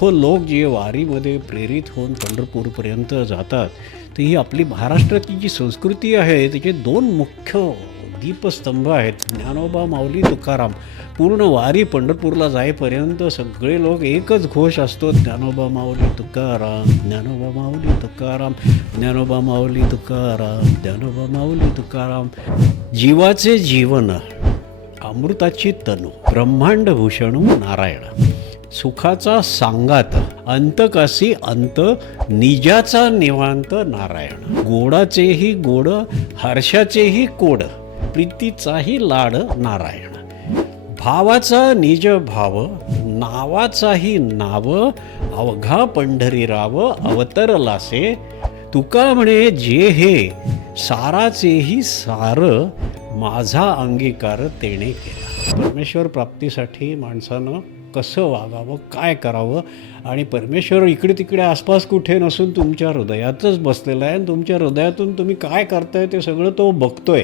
लाखो लोक जे वारीमध्ये प्रेरित होऊन पंढरपूरपर्यंत जातात, तर ही आपली महाराष्ट्राची जी संस्कृती आहे त्याचे दोन मुख्य दीपस्तंभ आहेत, ज्ञानोबा माऊली तुकाराम. पूर्ण वारी पंढरपूरला जाईपर्यंत सगळे लोक एकच घोष असतो, ज्ञानोबा माऊली तुकाराम, ज्ञानोबा माऊली तुकाराम, ज्ञानोबा माऊली तुकाराम, ज्ञानोबा माऊली तुकाराम. जीवाचे जीवन, अमृताची तनू, ब्रह्मांडभूषणू नारायण, सुखाचा सांगात, अंतकासी अंत, निजाचा निवांत नारायण, गोडाचेही गोड, हर्षाचेही कोड, प्रीतीचाही लाड नारायण, भावाचा निज भाव, नावाचाही नाव, अवघा पंढरी राव अवतरलासे, तुका म्हणे जे हे साराचेही सार, माझा अंगीकार तेणे केला. परमेश्वर प्राप्तीसाठी माणसानं कसं वागावं, काय करावं, आणि परमेश्वर इकडे तिकडे आसपास कुठे नसून तुमच्या हृदयातच बसलेला आहे, आणि तुमच्या हृदयातून तुम्ही काय करताय ते सगळं तो बघतोय.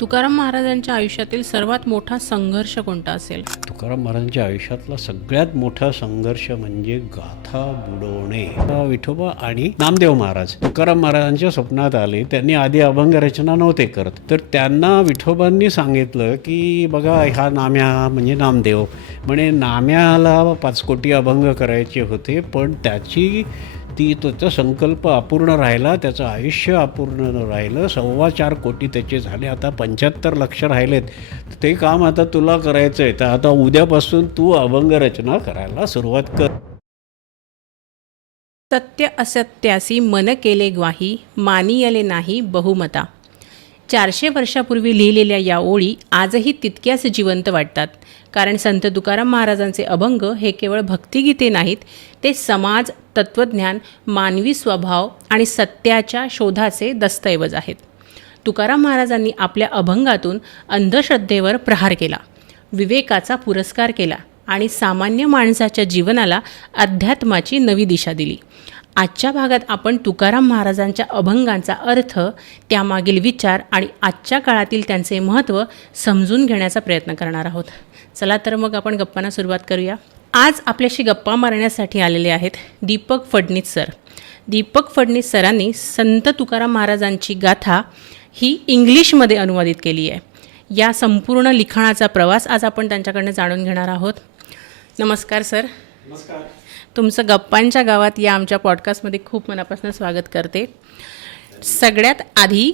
तुकाराम महाराजांच्या आयुष्यातील सर्वात मोठा संघर्ष कोणता असेल? तुकाराम महाराजांच्या आयुष्यातला सगळ्यात मोठा संघर्ष म्हणजे गाथा बुडवणे. विठोबा आणि नामदेव महाराज तुकाराम महाराजांच्या स्वप्नात आले. त्यांनी आधी अभंग रचना नव्हते करत, तर त्यांना विठोबांनी सांगितलं की बघा, ह्या नाम्या म्हणजे नामदेव म्हणे, नाम्याला 5 कोटी अभंग करायचे होते, पण त्याचा संकल्प अपूर्ण राहिला, त्याचं आयुष्य अपूर्ण राहिलं. 4.25 कोटी त्याचे झाले, आता 75 लक्ष राहिलेत. ते काम आता तुला करायचं आहे, तर आता उद्यापासून तू अभंग रचना करायला सुरुवात कर. सत्य असत्यासी मन केले ग्वाही, मानियले नाही बहुमता. 400 वर्षापूर्वी लिहिलेल्या या ओळी आजही तितक्याच जिवंत वाटतात, कारण संत तुकाराम महाराजांचे अभंग हे केवळ भक्तिगीते नाहीत, ते समाज, तत्त्वज्ञान, मानवी स्वभाव आणि सत्याच्या शोधाचे दस्तऐवज आहेत. तुकाराम महाराजांनी आपल्या अभंगातून अंधश्रद्धेवर प्रहार केला, विवेकाचा पुरस्कार केला आणि सामान्य माणसाच्या जीवनाला अध्यात्माची नवी दिशा दिली. आजच्या भागात आपण तुकाराम महाराजांच्या अभंगांचा अर्थ, त्यामागील विचार आणि आजच्या काळातील त्यांचे महत्त्व समजून घेण्याचा प्रयत्न करणार आहोत. चला तर मग आपण गप्पांना सुरुवात करूया. आज आपल्याशी गप्पा मारण्यासाठी आलेले आहेत दीपक फडणीस सर. दीपक फडणीस सरांनी संत तुकाराम महाराजांची गाथा ही इंग्लिशमध्ये अनुवादित केली आहे. या संपूर्ण लिखाणाचा प्रवास आज आपण त्यांच्याकडनं जाणून घेणार आहोत. नमस्कार सर. नमस्कार. तुमचं गप्पांच्या गावात या आमच्या पॉडकास्टमध्ये खूप मनापासून स्वागत करते. सगळ्यात आधी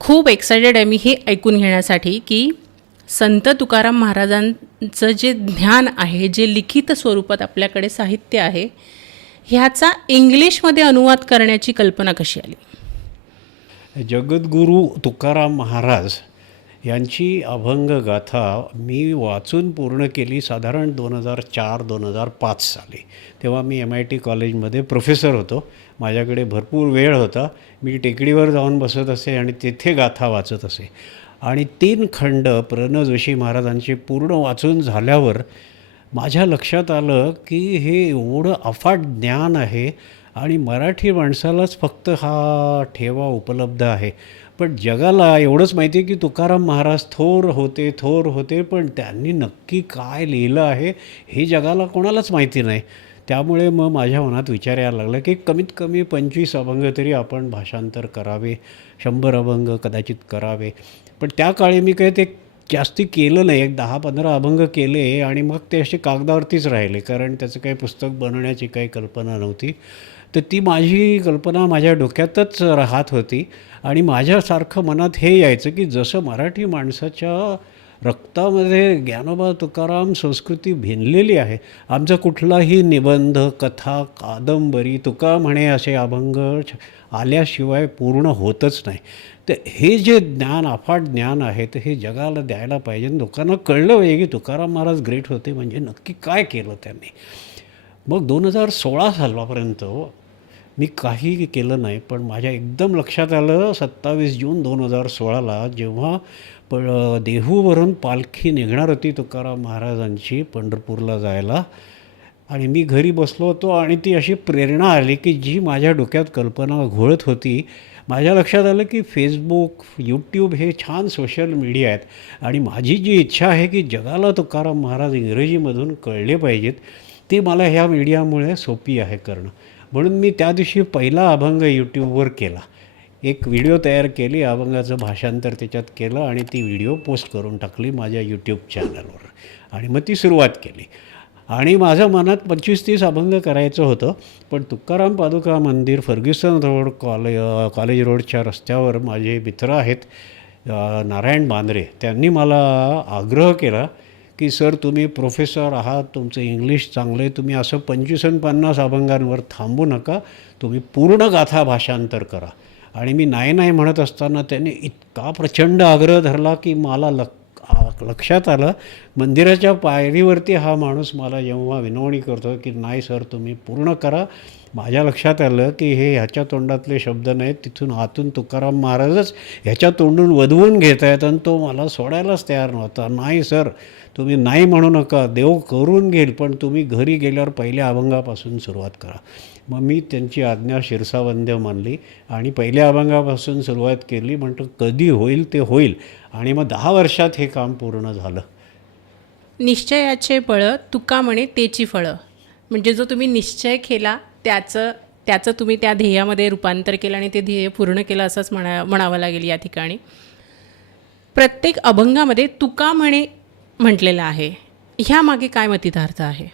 खूप एक्सायटेड आहे मी हे ऐकून घेण्यासाठी की संत तुकाराम महाराजांचं जे ज्ञान आहे, जे लिखित स्वरूपात आपल्याकडे साहित्य आहे, ह्याचा इंग्लिशमध्ये अनुवाद करण्याची कल्पना कशी आली? जगद्गुरू तुकाराम महाराज यांची अभंगगाथा मी वाचून पूर्ण केली साधारण 2004-2005 साली. तेव्हा मी MIT कॉलेजमध्ये प्रोफेसर होतो. माझ्याकडे भरपूर वेळ होता. मी टेकडीवर जाऊन बसत असे आणि तेथे गाथा वाचत असे. आणि 3 खंड प्र. न. जोशी महाराजांचे पूर्ण वाचून झाल्यावर माझ्या लक्षात आलं की हे एवढं अफाट ज्ञान आहे आणि मराठी माणसालाच फक्त हा ठेवा उपलब्ध आहे. पण जगाला एवढंच माहिती आहे की तुकाराम महाराज थोर होते, पण त्यांनी नक्की काय लिहिलं आहे हे जगाला कोणालाच माहिती नाही. त्यामुळे मग माझ्या मनात विचार यायला लागला की कमीत कमी 25 अभंग तरी आपण भाषांतर करावे, 100 अभंग कदाचित करावे. पण त्या काळी मी काही ते जास्ती केलं नाही. 10-15 अभंग केले आणि मग ते असे कागदावरतीच राहिले, कारण त्याचं काही पुस्तक बनवण्याची काही कल्पना नव्हती. तर ती माझी कल्पना माझ्या डोक्यातच राहत होती आणि माझ्यासारखं मनात हे यायचं की जसं मराठी माणसाच्या रक्तामध्ये ज्ञानोबा तुकाराम संस्कृती भिनलेली आहे, आमचा कुठलाही निबंध, कथा, कादंबरी तुका म्हणे असे अभंग आल्याशिवाय पूर्ण होतच नाही. तर हे जे ज्ञान, अफाट ज्ञान आहे, तर हे जगाला द्यायला पाहिजे. लोकांना कळलं पाहिजे की तुकाराम महाराज ग्रेट होते म्हणजे नक्की काय केलं त्यांनी. मग 2016 सालापर्यंत मी काही केलं नाही, पण माझ्या एकदम लक्षात आलं 27 जून 2016ला जेव्हा देहूवरून पालखी निघणार होती तुकाराम महाराजांची पंढरपूरला जायला, आणि मी घरी बसलो होतो आणि ती अशी प्रेरणा आली की जी माझ्या डोक्यात कल्पना घोळत होती. माझ्या लक्षात आलं की फेसबुक, यूट्यूब हे छान सोशल मीडिया आहेत आणि माझी जी इच्छा आहे की जगाला तुकाराम महाराज इंग्रजीमधून कळले पाहिजेत, ती मला ह्या मीडियामुळे सोपी आहे करणं. म्हणून मी त्या दिवशी पहिला अभंग यूट्यूबवर केला. एक व्हिडिओ तयार केली, अभंगाचं भाषांतर त्याच्यात केलं आणि ती व्हिडिओ पोस्ट करून टाकली माझ्या यूट्यूब चॅनलवर. आणि मग ती सुरुवात केली. आणि माझ्या मनात 25-30 अभंग करायचं होतं, पण तुकाराम पादुका मंदिर फर्ग्युसन रोड कॉलेज रोडच्या रस्त्यावर माझे मित्र आहेत नारायण बांद्रे, त्यांनी मला आग्रह केला की सर तुम्ही प्रोफेसर आहात, तुमचं इंग्लिश चांगलं आहे, तुम्ही असं 25-50 अभंगांवर थांबू नका, तुम्ही पूर्ण गाथा भाषांतर करा. आणि मी नाही नाही म्हणत असताना त्यांनी इतका प्रचंड आग्रह धरला की मला लक्षात आलं, मंदिराच्या पायरीवरती हा माणूस मला जेव्हा विनवणी करतो की नाही सर तुम्ही पूर्ण करा, माझ्या लक्षात आलं की हे ह्याच्या तोंडातले शब्द नाहीत, तिथून आतून तुकाराम महाराजच ह्याच्या तोंडून वधवून घेत आहेत. आणि तो मला सोडायलाच तयार नव्हता. नाही सर तुम्ही नाही म्हणू नका, देव करून घेईल, पण तुम्ही घरी गेल्यावर पहिल्या अभंगापासून सुरुवात करा. मग मी त्यांची आज्ञा शिरसावंद्य मानली आणि पहिल्या अभंगापासून सुरुवात केली. म्हणतो कधी होईल ते होईल. आणि मग 10 वर्षात हे काम पूर्ण झालं. निश्चयाचे बळ तुका म्हणे तेची फळं. म्हणजे जो तुम्ही निश्चय केला त्याचं तुम्ही त्या ध्येयामध्ये रूपांतर केलं आणि ते ध्येय पूर्ण केलं असंच म्हणावं लागेल या ठिकाणी. प्रत्येक अभंगामध्ये तुका म्हणे म्हटलेलं आहे, ह्यामागे काय मतितार्थ आहे?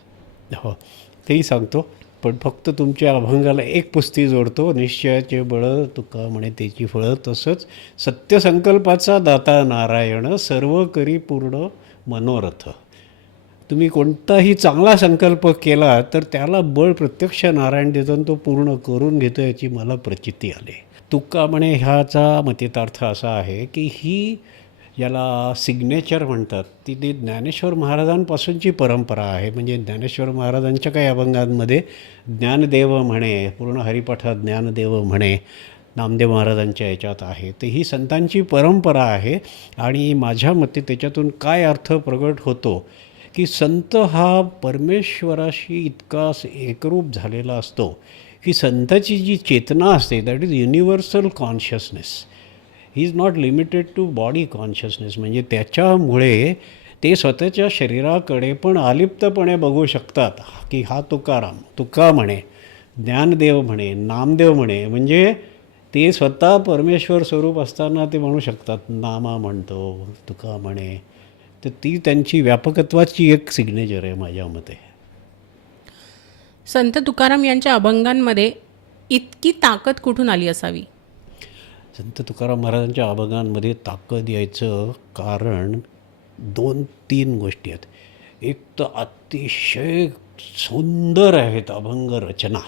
हो तेही सांगतो, पण फक्त तुमच्या अभंगाला एक पुस्ती जोडतो. निश्चयाचे बळ तुका म्हणे त्याची फळं. तसंच सत्यसंकल्पाचा दाता नारायण, सर्व करी पूर्ण मनोरथ. तुम्ही कोणताही चांगला संकल्प केला तर त्याला बळ प्रत्यक्ष नारायण देतो आणि तो पूर्ण करून घेतो, याची मला प्रचिती आली. तुका म्हणे ह्याचा मतितार्थ असा आहे की ही याला सिग्नेचर म्हणतात, ती ज्ञानेश्वर महाराजांपासूनची परंपरा आहे. म्हणजे ज्ञानेश्वर महाराजांच्या काही अभंगांमध्ये ज्ञानदेव म्हणे, पूर्ण हरिपाठात ज्ञानदेव म्हणे नामदेव महाराजांच्या याच्यात आहे. तर ही संतांची परंपरा आहे. आणि माझ्या मते त्याच्यातून काय अर्थ प्रगट होतो की संत हा परमेश्वराशी इतका एकरूप झालेला असतो की संताची जी चेतना असते that is universal consciousness. He is not limited to body consciousness. म्हणजे त्याच्यामुळे ते स्वतःच्या शरीराकडे पण अलिप्तपणे बघू शकतात की हा तुकाराम, तुका म्हणे, ज्ञानदेव म्हणे, नामदेव म्हणे. म्हणजे ते स्वतः परमेश्वर स्वरूप असताना ते म्हणू शकतात नामा म्हणतो, तुका म्हणे. तर ती त्यांची व्यापकत्वाची एक सिग्नेचर आहे माझ्या मते. संत तुकाराम यांच्या अभंगांमध्ये इतकी ताकद कुठून आली असावी? संत तुकाराम महाराजांच्या अभंगांमध्ये ताकद यायचं कारण 2-3 गोष्टी आहेत. एक तर अतिशय सुंदर आहेत अभंग रचना,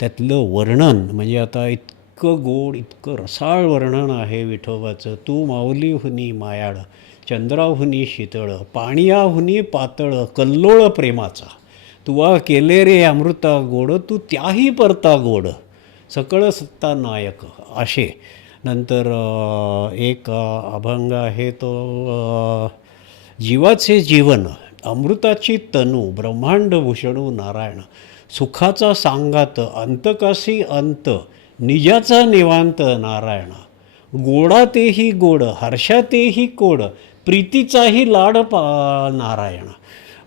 त्यातलं वर्णन म्हणजे आता इतकं गोड, इतकं रसाळ वर्णन आहे विठोबाचं. तू माऊलीहुनी मायाळ, चंद्राहुनी शीतळ, पाणियाहुनी पातळ, कल्लोळ प्रेमाचा, तुवा केले रे अमृता गोड, तू त्याही परता गोड, सकळ सत्ता नायक असे. नंतर एक अभंग आहे तो जीवाचे जीवन, अमृताची तनू, ब्रह्मांड भूषणू नारायण, सुखाचा सांगात, अंतकासी अंत, निजाचा निवांत नारायण, गोडा तेही गोड, हर्षा तेही कोड, प्रीतीचाही लाड नारायण.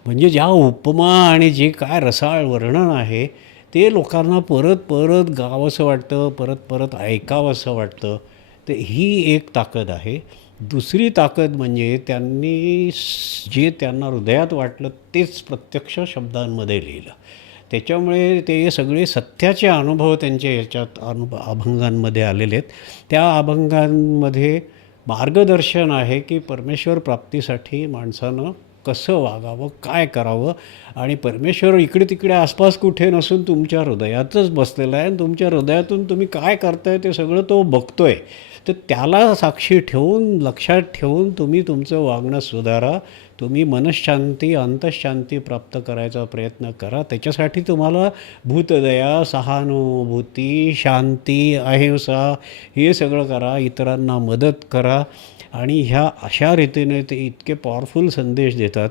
म्हणजे ज्या उपमा आणि जे काय रसाळ वर्णन आहे ते लोकांना परत परत गावंसं वाटतं, परत परत ऐकावंसं वाटतं. तर ही एक ताकद आहे. दुसरी ताकद म्हणजे त्यांनी जे त्यांना हृदयात वाटलं तेच प्रत्यक्ष शब्दांमध्ये लिहिलं. त्याच्यामुळे ते सगळे सत्याचे अनुभव त्यांच्या याच्यात अभंगांमध्ये आलेले आहेत. त्या अभंगांमध्ये मार्गदर्शन आहे की परमेश्वर प्राप्तीसाठी माणसानं कसं वागावं, काय करावं. आणि परमेश्वर इकडे तिकडे आसपास कुठे नसून तुमच्या हृदयातच बसलेला आहे आणि तुमच्या हृदयातून तुम्ही काय करताय ते सगळं तो बघतो आहे. तर त्याला साक्षी ठेवून, लक्षात ठेवून तुम्ही तुमचं वागणं सुधारा. तुम्ही मनःशांती, अंतःशांती प्राप्त करायचा प्रयत्न करा. त्याच्यासाठी तुम्हाला भूतदया, सहानुभूती, शांती, अहिंसा हे सगळं करा. इतरांना मदत करा. आणि ह्या अशा रीतीने ते इतके पॉवरफुल संदेश देतात.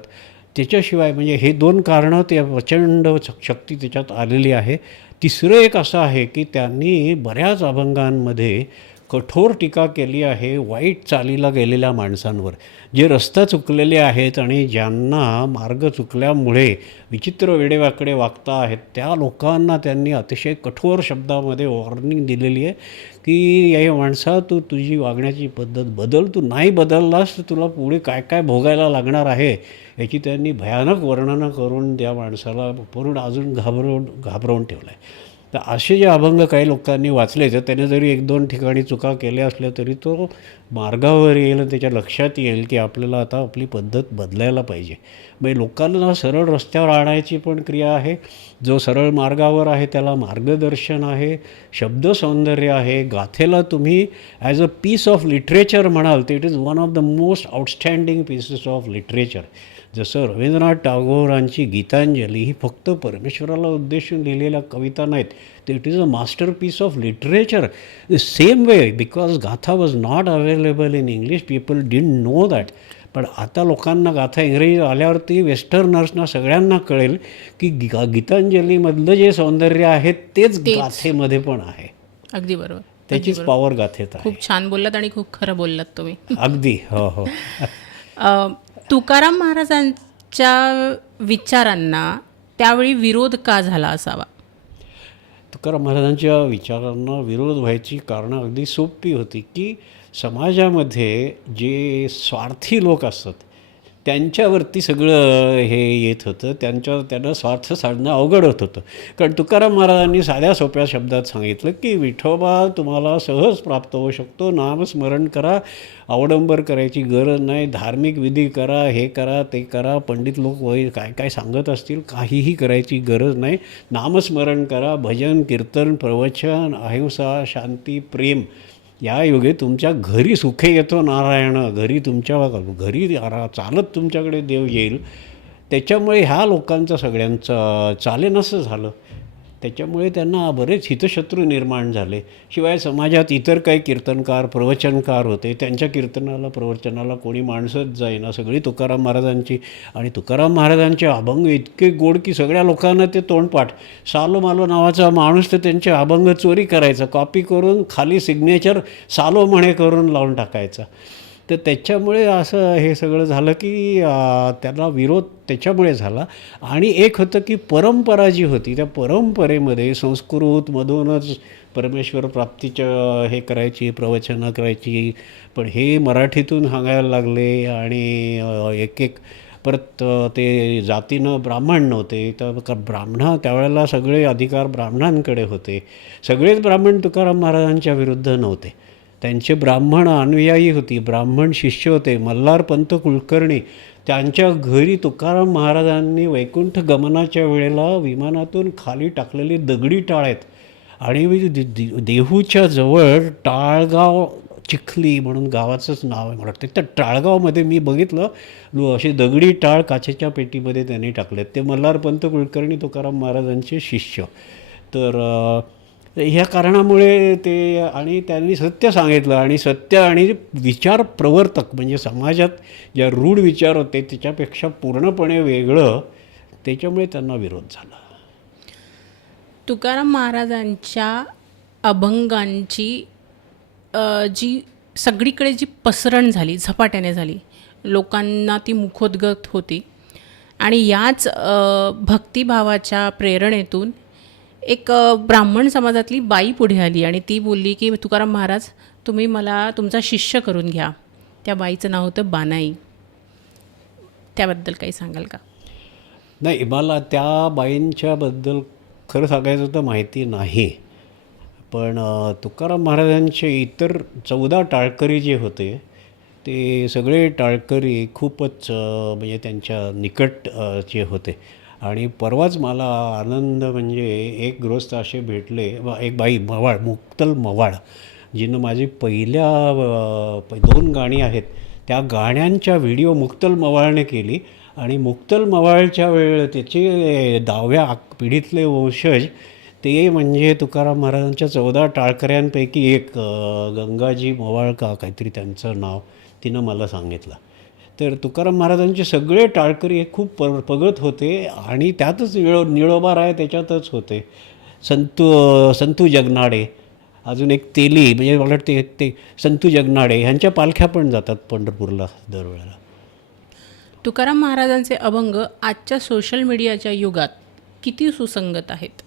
त्याच्याशिवाय म्हणजे हे 2 कारणं ते प्रचंड शक्ती त्याच्यात आलेली आहे. तिसरं एक असं आहे की त्यांनी बऱ्याच अभंगांमध्ये कठोर टीका केली आहे वाईट चालीला गेलेल्या माणसांवर, जे रस्ता चुकलेले आहेत आणि ज्यांना मार्ग चुकल्यामुळे विचित्र वेडेवाकडे वागता आहेत त्या लोकांना त्यांनी अतिशय कठोर शब्दामध्ये वॉर्निंग दिलेली आहे की या माणसा तू तुझी वागण्याची पद्धत बदल, तू नाही बदललास तर तुला पुढे काय काय भोगायला लागणार आहे याची त्यांनी भयानक वर्णनं करून त्या माणसाला पूर्ण अजून घाबरवून ठेवलं आहे. तर असे जे अभंग काही लोकांनी वाचले तर त्याने जरी 1-2 ठिकाणी चुका केल्या असल्या तरी तो मार्गावर येईल आणि त्याच्या लक्षात येईल की आपल्याला आता आपली पद्धत बदलायला पाहिजे. म्हणजे लोकांना सरळ रस्त्यावर आणायची पण क्रिया आहे, जो सरळ मार्गावर आहे त्याला मार्गदर्शन आहे, शब्दसौंदर्य आहे. गाथेला तुम्ही as a piece of literature म्हणाल तर it is one of the most outstanding pieces of literature. जसं रवींद्रनाथ टागोरांची गीतांजली ही फक्त परमेश्वराला उद्देशून लिहिलेल्या कविता नाहीत, तर it is a masterpiece of literature. The same way because गाथा was not available in English, people didn't know that. पण आता लोकांना गाथा इंग्रजी आल्यावरती वेस्टर्नर्सना सगळ्यांना कळेल की गीतांजलीमधलं जे सौंदर्य आहे तेच गाथेमध्ये पण आहे. अगदी बरोबर, त्याचीच पॉवर गाथेत आहे. खूप छान बोललात आणि खूप खरं बोललात तुम्ही. अगदी. हो हो. तुकाराम महाराजांच्या विचारांना त्यावेळी विरोध का झाला असावा? तुकाराम महाराजांच्या विचारांना विरोध व्हायची कारणं अगदी सोपी होती की समाजामध्ये जे स्वार्थी लोक असतात त्यांच्यावरती सगळं हे येत होतं, त्यांना स्वार्थ साधणं अवघड होत होतं. कारण तुकाराम महाराजांनी साध्या सोप्या शब्दात सांगितलं की विठोबा तुम्हाला सहज प्राप्त होऊ शकतो, नामस्मरण करा, अवडंबर करायची गरज नाही, धार्मिक विधी करा, हे करा ते करा, पंडित लोक वगैरे काय काय सांगत असतील काहीही करायची गरज नाही, नामस्मरण करा, भजन कीर्तन प्रवचन अहिंसा शांती प्रेम, या योगे तुमच्या घरी सुखे येतो नारायण, घरी तुमच्या घरी चालत तुमच्याकडे देव येईल. त्याच्यामुळे ह्या लोकांचं सगळ्यांचं चालेनसं झालं. त्याच्यामुळे त्यांना बरेच हितशत्रू निर्माण झाले. शिवाय समाजात इतर काही कीर्तनकार प्रवचनकार होते, त्यांच्या कीर्तनाला प्रवचनाला कोणी माणसंच जाईना, सगळी तुकाराम महाराजांची. आणि तुकाराम महाराजांचे अभंग इतके गोड की सगळ्या लोकांना ते तोंडपाठ. सालो नावाचा माणूस तर त्यांचे अभंग चोरी करायचा, कॉपी करून खाली सिग्नेचर सालो म्हणे करून लावून टाकायचा. तर त्याच्यामुळे असं हे सगळं झालं की त्याला विरोध त्याच्यामुळे झाला. आणि एक होतं की परंपरा जी होती त्या परंपरेमध्ये संस्कृतमधूनच परमेश्वर प्राप्तीचं हे करायची, प्रवचनं करायची, पण हे मराठीतून सांगायला लागले. आणि एक परत ते जातीनं ब्राह्मण नव्हते, तर त्यावेळेला सगळे अधिकार ब्राह्मणांकडे होते. सगळेच ब्राह्मण तुकाराम महाराजांच्या विरुद्ध नव्हते, त्यांचे ब्राह्मण अनुयायी होती, ब्राह्मण शिष्य होते. मल्हारपंत कुलकर्णी त्यांच्या घरी तुकाराम महाराजांनी वैकुंठ गमनाच्या वेळेला विमानातून खाली टाकलेली दगडी टाळ आहेत. आणि देहूच्या जवळ टाळगाव चिखली म्हणून गावाचंच नाव आहे मला वाटतं, त्या टाळगावमध्ये मी बघितलं असे दगडी टाळ काचेच्या पेटीमध्ये त्यांनी टाकलेत. ते मल्हारपंत कुलकर्णी तुकाराम महाराजांचे शिष्य. तर ह्या कारणामुळे ते, आणि त्यांनी सत्य सांगितलं, आणि सत्य आणि विचार प्रवर्तक म्हणजे समाजात ज्या रूढ विचार होते त्याच्यापेक्षा पूर्णपणे वेगळं, त्याच्यामुळे त्यांना विरोध झाला. तुकाराम महाराजांच्या अभंगांची जी सगळीकडे जी पसरण झाली, झपाट्याने झाली, लोकांना ती मुखोद्गत होती. आणि याच भक्तिभावाच्या प्रेरणेतून एक ब्राह्मण समाजातली बाई पुढे आली आणि ती बोलली की तुकाराम महाराज तुम्ही मला तुमचा शिष्य करून घ्या. त्या बाईचं नाव होतं बानाई. त्याबद्दल काही सांगाल का? नाही, मला त्या बाईंच्याबद्दल खरं सांगायचं तर माहिती नाही. पण तुकाराम महाराजांचे इतर 14 टाळकरी जे होते ते सगळे टाळकरी खूपच म्हणजे त्यांच्या निकटचे होते. आणि परवाच मला आनंद म्हणजे एक गृहस्थ असे भेटले, एक बाई मवाळ, मुक्तल मवाळ, जिनं माझी पहिल्या 2 गाणी आहेत त्या गाण्यांच्या व्हिडिओ मुक्तल मवाळने केली. आणि मुक्तल मवाळच्या त्याचे 10व्या पिढीतले वंशज ते म्हणजे तुकाराम महाराजांच्या 14 टाळकऱ्यांपैकी एक गंगाजी मवाळ का काहीतरी त्यांचं नाव तिनं मला सांगितलं. तर तुकाराम महाराजांचे सगळे टाळकरी हे खूप पगत होते आणि त्यातच निळोबा राय त्याच्यातच होते. संतू जगनाडे अजून एक तेली, म्हणजे मला वाटते ते संतू जगनाडे ह्यांच्या पालख्या पण जातात पंढरपूरला दरवेळेला. तुकाराम महाराजांचे अभंग आजच्या सोशल मीडियाच्या युगात किती सुसंगत आहेत?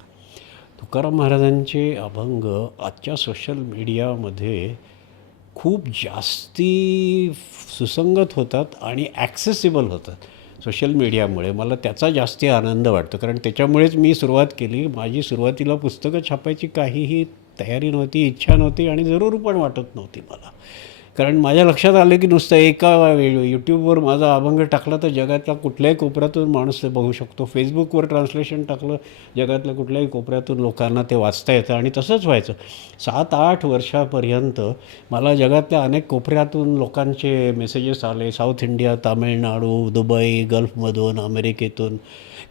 तुकाराम महाराजांचे अभंग आजच्या सोशल मीडियामध्ये खूप जास्ती सुसंगत होतात आणि ॲक्सेसिबल होतात सोशल मीडियामुळे. मला त्याचा जास्ती आनंद वाटतो, कारण त्याच्यामुळेच मी सुरुवात केली. माझी सुरुवातीला पुस्तकं छापायची काहीही तयारी नव्हती, इच्छा नव्हती आणि जरूर पण वाटत नव्हती मला. कारण माझ्या लक्षात आलं की नुसतं एका यूट्यूबवर माझा अभंग टाकला तर जगातल्या कुठल्याही कोपऱ्यातून माणूस ते बघू शकतो. फेसबुकवर ट्रान्सलेशन टाकलं, जगातल्या कुठल्याही कोपऱ्यातून लोकांना ते वाचता येतं आणि तसंच व्हायचं. 7-8 वर्षापर्यंत मला जगातल्या अनेक कोपऱ्यातून लोकांचे मेसेजेस आले, साऊथ इंडिया, तामिळनाडू, दुबई, गल्फमधून, अमेरिकेतून,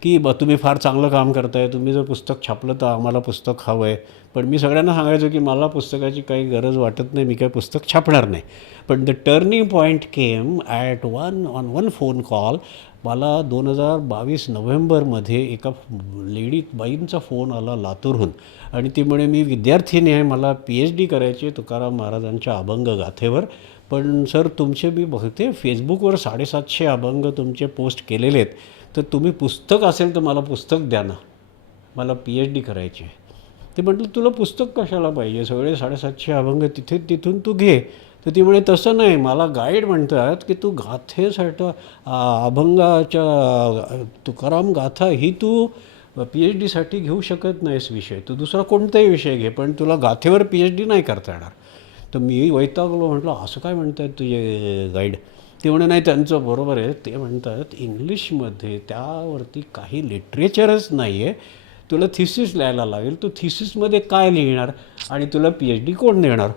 की तुम्ही फार चांगलं काम करताय, तुम्ही जर पुस्तक छापलं तर आम्हाला पुस्तक हवं आहे. पण मी सगळ्यांना सांगायचो की मला पुस्तकाची काही गरज वाटत नाही, मी काही पुस्तक छापणार नाही. पण the turning point came at one phone call. मला 2022 नोव्हेंबरमध्ये एका बाईंचा फोन आला लातूरहून आणि ती म्हणे, मी विद्यार्थिनी आहे, मला PhD करायची आहे तुकाराम महाराजांच्या अभंग गाथेवर. पण सर तुमचे मी बघते फेसबुकवर 750 अभंग तुमचे पोस्ट केलेले आहेत, तर तुम्ही पुस्तक असेल तर मला पुस्तक द्या ना, मला PhD करायची आहे. ते म्हटलं तुला पुस्तक कशाला पाहिजे, सगळे 750 अभंग तिथून तू घे. तर ती म्हणे तसं नाही, मला गाईड म्हणतात की तू गाथेसाठी अभंगाच्या तुकाराम गाथा ही तू PhDसाठी घेऊ शकत नाहीस विषय, तू दुसरा कोणताही विषय घे, पण तुला गाथेवर PhD नाही करता येणार. तर मी वैतागलो, म्हटलं असं काय म्हणत आहेत तुझे गाईड. ते म्हणे नाही त्यांचं बरोबर आहे, ते म्हणतात इंग्लिशमध्ये त्यावरती काही लिटरेचरच नाही आहे, तुला थिसिस लिहायला लागेल, तू थिसिसमध्ये काय लिहिणार आणि तुला PhD कोण देणार.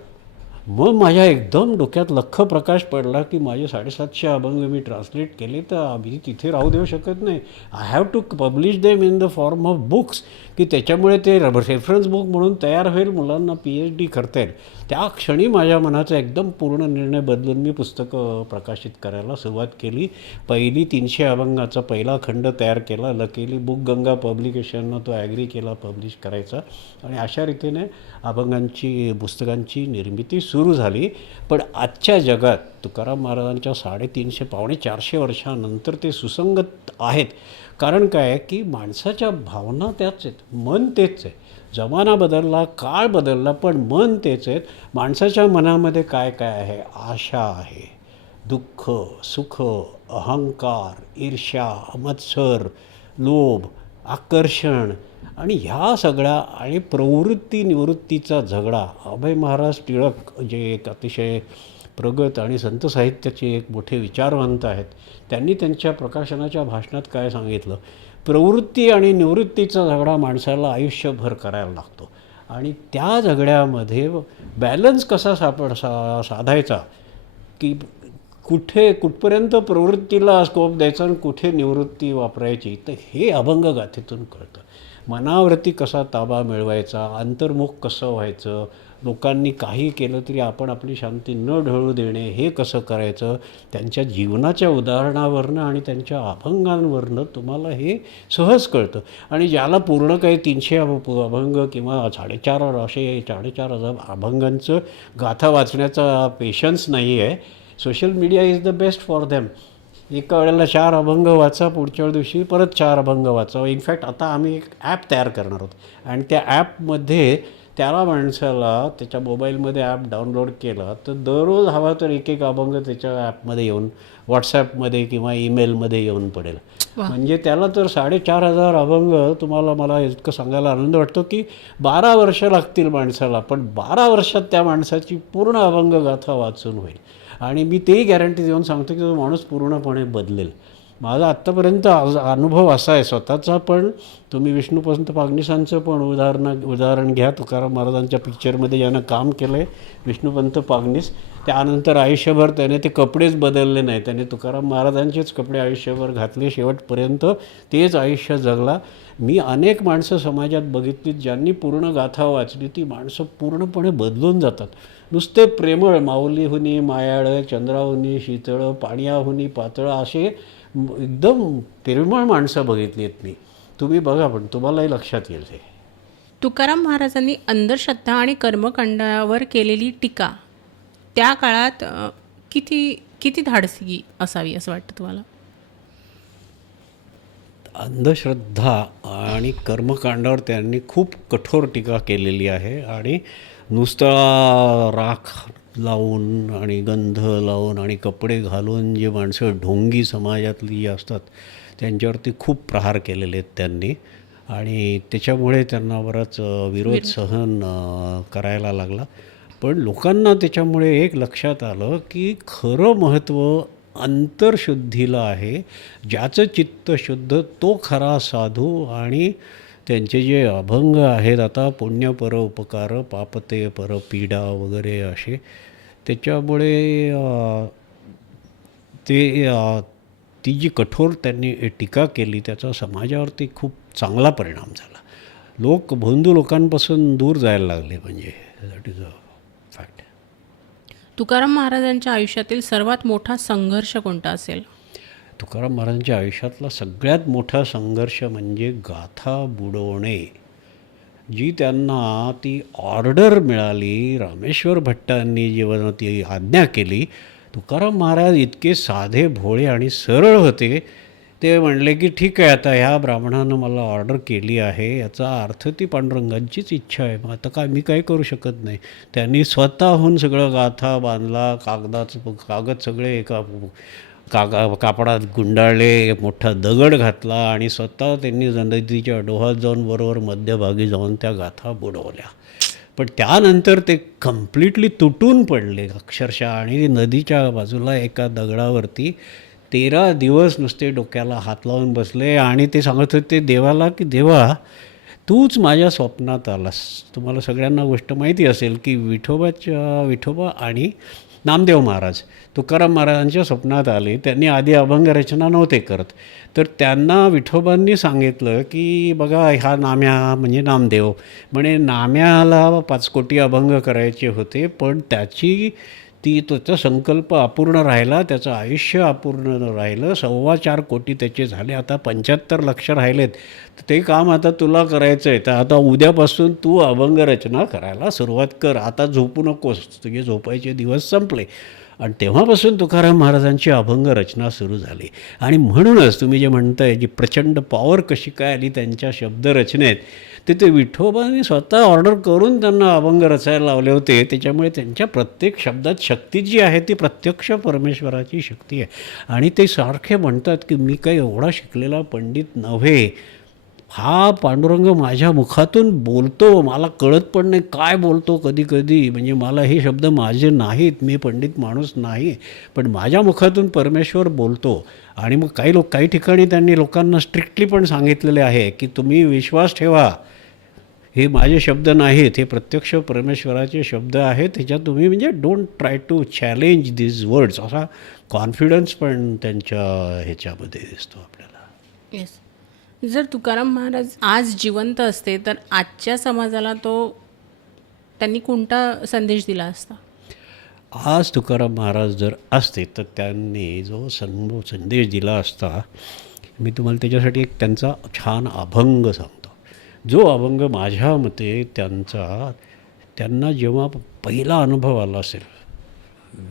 मग माझ्या एकदम डोक्यात लख्ख प्रकाश पडला की माझे 750 अभंग मी ट्रान्सलेट केले तर आम्ही तिथे राहू देऊ शकत नाही. I have to publish them in the form of books, की त्याच्यामुळे ते रेफरन्स बुक म्हणून तयार होईल, मुलांना PhD करता येईल. त्या क्षणी माझ्या मनाचा एकदम पूर्ण निर्णय बदलून मी पुस्तकं प्रकाशित करायला सुरुवात केली. पहिली 300 अभंगाचा पहिला खंड तयार केला. लकीली बुकगंगा पब्लिकेशननं तो ॲग्री केला पब्लिश करायचा आणि अशा रीतीने अभंगांची पुस्तकांची निर्मिती सुरू झाली. पण आजच्या जगात तुकाराम महाराजांच्या 350 पावणे 400 वर्षानंतर ते सुसंगत आहेत. कारण काय आहे की माणसाच्या भावना त्याच आहेत, मन तेच आहे. जमाना बदलला, काळ बदलला, पण मन तेच आहेत. माणसाच्या मनामध्ये काय काय आहे, आशा आहे, दुःख, सुख, अहंकार, ईर्ष्या, मत्सर, लोभ, आकर्षण आणि ह्या सगळ्या आणि प्रवृत्ती निवृत्तीचा झगडा. अभय महाराज टिळक जे एक अतिशय प्रगत आणि संत साहित्याचे एक मोठे विचारवंत आहेत, त्यांनी त्यांच्या प्रकाशनाच्या भाषणात काय सांगितलं, प्रवृत्ती आणि निवृत्तीचा झगडा माणसाला आयुष्यभर करायला लागतो आणि त्या झगड्यामध्ये बॅलन्स कसा साधायचा, की कुठपर्यंत प्रवृत्तीला स्कोप द्यायचा आणि कुठे निवृत्ती वापरायची, तर हे अभंग गाथेतून कळतं. मनावरती कसा ताबा मिळवायचा, अंतर्मुख कसं व्हायचं, लोकांनी काही केलं तरी आपण आपली शांती न ढळू देणे हे कसं करायचं, त्यांच्या जीवनाच्या उदाहरणावरनं आणि त्यांच्या अभंगांवरनं तुम्हाला हे सहज कळतं. आणि ज्याला पूर्ण काही 300 अभंग किंवा 450 अभंगांचं गाथा वाचण्याचा पेशन्स नाही आहे, social media is the best for them. एका वेळेला 4 अभंग वाचा, पुढच्या दिवशी परत 4 अभंग वाचा. इनफॅक्ट आता आम्ही एक ॲप तयार करणार आहोत आणि त्या ॲपमध्ये त्याला माणसाला त्याच्या मोबाईलमध्ये ॲप डाउनलोड केला तर दररोज हवा तर एक अभंग त्याच्या ॲपमध्ये येऊन व्हॉट्सॲपमध्ये किंवा ईमेलमध्ये येऊन पडेल. म्हणजे त्याला तर 4,500 अभंग. तुम्हाला मला इतकं सांगायला आनंद वाटतो की 12 वर्ष लागतील माणसाला, पण 12 वर्षात त्या माणसाची पूर्ण अभंग गाथा वाचून होईल. आणि मी तेही गॅरंटी देऊन सांगतो की तो माणूस पूर्णपणे बदलेल. माझा आत्तापर्यंत अनुभव असा आहे स्वतःचा, पण तुम्ही विष्णुपंत पागनीसांचं पण उदाहरण घ्या. तुकाराम महाराजांच्या पिक्चरमध्ये ज्यानं काम केलं आहे विष्णुपंत पागनीस, त्यानंतर आयुष्यभर त्याने ते कपडेच बदलले नाही, त्याने तुकाराम महाराजांचेच कपडे आयुष्यभर घातले, शेवटपर्यंत तेच आयुष्य जगला. मी अनेक माणसं समाजात बघितलीत ज्यांनी पूर्ण गाथा वाचली, ती माणसं पूर्णपणे बदलून जातात. नुसते प्रेमळ, माऊलीहुनी मायाळ, चंद्राहुनी शीतळ, पाण्याहुनी पातळ असे एकदम प्रेमळ माणसं बघितली आहेत मी. तुम्ही बघा, पण तुम्हालाही लक्षात येईल ते. तुकाराम महाराजांनी अंधश्रद्धा आणि कर्मकांडावर केलेली टीका त्या काळात किती किती धाडसी असावी असं वाटतं तुम्हाला? अंधश्रद्धा आणि कर्मकांडावर त्यांनी खूप कठोर टीका केलेली आहे आणि नुसता राख लावून आणि गंध लावून आणि कपडे घालून जे माणसं ढोंगी समाजातली असतात त्यांच्यावरती खूप प्रहार केलेले आहेत त्यांनी आणि त्याच्यामुळे त्यांना बराच विरोध सहन करायला लागला. पण लोकांना त्याच्यामुळे एक लक्षात आलं की खरं महत्त्व अंतर्शुद्धीला आहे. ज्याचं चित्त शुद्ध तो खरा साधू. आणि त्यांचे जे अभंग आहेत आता पुण्य पर उपकार पापते पर पीडा वगैरे असे, त्याच्यामुळे ती जी कठोर त्यांनी टीका केली त्याचा समाजावरती खूप चांगला परिणाम झाला. बंधू लोकांपासून दूर जायला लागले, म्हणजे that is a fact. Tukaram महाराजांच्या आयुष्यातील सर्वात मोठा संघर्ष कोणता असेल? तुकाराम महाराजांच्या आयुष्यातला सगळ्यात मोठा संघर्ष म्हणजे गाथा बुडवणे. जी त्यांना ती ऑर्डर मिळाली, रामेश्वर भट्टांनी जेव्हा ती आज्ञा केली, तुकाराम महाराज इतके साधे भोळे आणि सरळ होते. ते म्हणले की ठीक आहे, आता ह्या ब्राह्मणानं मला ऑर्डर केली आहे, याचा अर्थ ती पांडुरंगांचीच इच्छा आहे, मग आता मी काय करू शकत नाही. त्यांनी स्वतःहून सगळं गाथा बांधला, कागद सगळे एका कापडात गुंडाळले, मोठा दगड घातला आणि स्वतः त्यांनी नदीच्या डोहात जाऊन बरोबर मध्यभागी जाऊन त्या गाथा बुडवल्या. पण त्यानंतर ते कम्प्लिटली तुटून पडले अक्षरशः आणि नदीच्या बाजूला एका दगडावरती 13 दिवस नुसते डोक्याला हात लावून बसले आणि ते सांगत होते देवाला की देवा तूच माझ्या स्वप्नात आलास. तुम्हाला सगळ्यांना गोष्ट माहिती असेल की विठोबा आणि नामदेव महाराज तुकाराम महाराजांच्या स्वप्नात आले. त्यांनी आधी अभंग रचना नव्हते करत, तर त्यांना विठोबांनी सांगितलं की बघा ह्या नाम्या म्हणजे नामदेव म्हणे नाम्याला 5 कोटी अभंग करायचे होते, पण त्याचा संकल्प अपूर्ण राहिला, त्याचं आयुष्य अपूर्ण राहिलं. 4.25 कोटी त्याचे झाले, आता 75 लक्ष राहिलेत, तर ते काम आता तुला करायचं आहे. तर आता उद्यापासून तू अभंग रचना करायला सुरुवात कर, आता झोपू नकोस, तुझे झोपायचे दिवस संपले. आणि तेव्हापासून तुकाराम महाराजांची अभंग रचना सुरू झाली. आणि म्हणूनच तुम्ही जे म्हणताय जी प्रचंड पॉवर कशी काय आली त्यांच्या शब्दरचनेत, ते विठोबांनी स्वतः ऑर्डर करून त्यांना अभंग रचायला लावले होते. त्याच्यामुळे त्यांच्या प्रत्येक शब्दात शक्ती जी आहे ती प्रत्यक्ष परमेश्वराची शक्ती आहे. आणि ते सारखे म्हणतात की मी काही एवढा शिकलेला पंडित नव्हे, हा पांडुरंग माझ्या मुखातून बोलतो, मला कळत पण नाही काय बोलतो कधी कधी, म्हणजे मला हे शब्द माझे नाहीत, मी पंडित माणूस नाही, पण माझ्या मुखातून परमेश्वर बोलतो. आणि मग काही ठिकाणी त्यांनी लोकांना स्ट्रिक्टली पण सांगितलेले आहे की तुम्ही विश्वास ठेवा, हे माझे शब्द नाहीत, हे प्रत्यक्ष परमेश्वराचे शब्द आहेत, ह्याच्यात तुम्ही म्हणजे don't try to challenge this words, असा कॉन्फिडन्स पण त्यांच्या ह्याच्यामध्ये दिसतो आपल्याला. येस. जर तुकाराम महाराज आज जिवंत असते तर आजच्या समाजाला त्यांनी कोणता संदेश दिला असता? आज तुकाराम महाराज जर असते तर त्यांनी जो संदेश दिला असता, मी तुम्हाला त्याच्यासाठी एक त्यांचा छान अभंग सांगतो. जो अभंग माझ्या मते त्यांना जेव्हा पहिला अनुभव आला असेल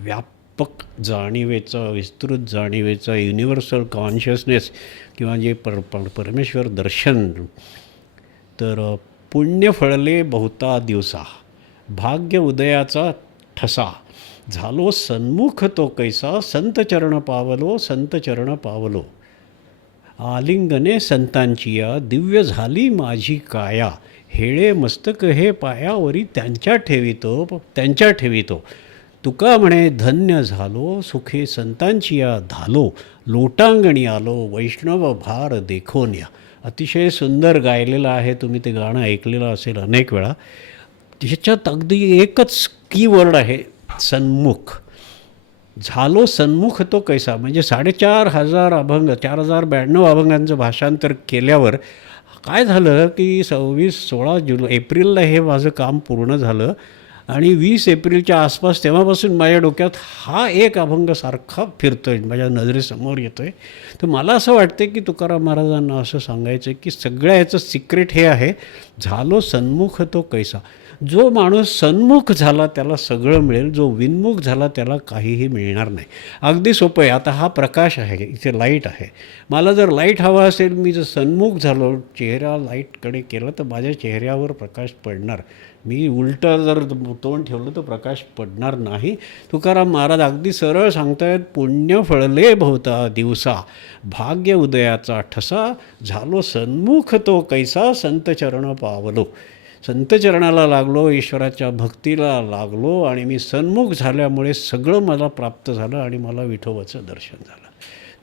व्यापक जाणीवेचा, विस्तृत जाणीवेचा, युनिव्हर्सल कॉन्शियसनेस किंवा जे परमेश्वर दर्शन, तर पुण्य फळले बहुता दिवसा, भाग्य उदयाचा ठसा, झालो सन्मुख तो कैसा, संत चरण पावलो, आलिंगने संतांची या, दिव्य झाली माझी काया, हेळे मस्तक हे पायावरी त्यांच्या ठेवितो, तुका म्हणे धन्य झालो, सुखे संतांची या धालो, लोटांगणी आलो, वैष्णव भार देखोन या. अतिशय सुंदर गायलेलं आहे, तुम्ही ते गाणं ऐकलेलं असेल अनेक वेळा. त्याच्यात अगदी एकच कीवर्ड आहे, सन्मुख. झालो सन्मुख तो कैसा, म्हणजे 4,500 अभंग, 4,092 अभंगांचं भाषांतर केल्यावर काय झालं की 16 एप्रिलला हे माझं काम पूर्ण झालं आणि 20 एप्रिलच्या आसपास तेव्हापासून माझ्या डोक्यात हा एक अभंग सारखा फिरतो आहे, माझ्या नजरेसमोर येतो आहे. तर मला असं वाटतं की तुकाराम महाराजांना असं सांगायचं आहे की सगळ्या याचं सिक्रेट हे आहे, झालो सन्मुख तो कैसा. जो माणूस सन्मुख झाला त्याला सगळं मिळेल, जो विन्मुख झाला त्याला काहीही मिळणार नाही. अगदी सोपं आहे. आता हा प्रकाश आहे, इथे लाईट आहे. मला जर लाईट हवा असेल, मी जर सन्मुख झालो, चेहरा लाईटकडे केला तर माझ्या चेहऱ्यावर प्रकाश पडणार. मी उलटं जर तोंड ठेवलं तर प्रकाश पडणार नाही. तुकाराम महाराज अगदी सरळ सांगतायत, पुण्य फळले भोवता दिवसा, भाग्य उदयाचा ठसा, झालो सन्मुख तो कैसा, संत चरण पावलो. संत चरणाला लागलो, ईश्वराच्या भक्तीला लागलो आणि मी सन्मुख झाल्यामुळे सगळं मला प्राप्त झालं आणि मला विठोबाचं दर्शन झालं.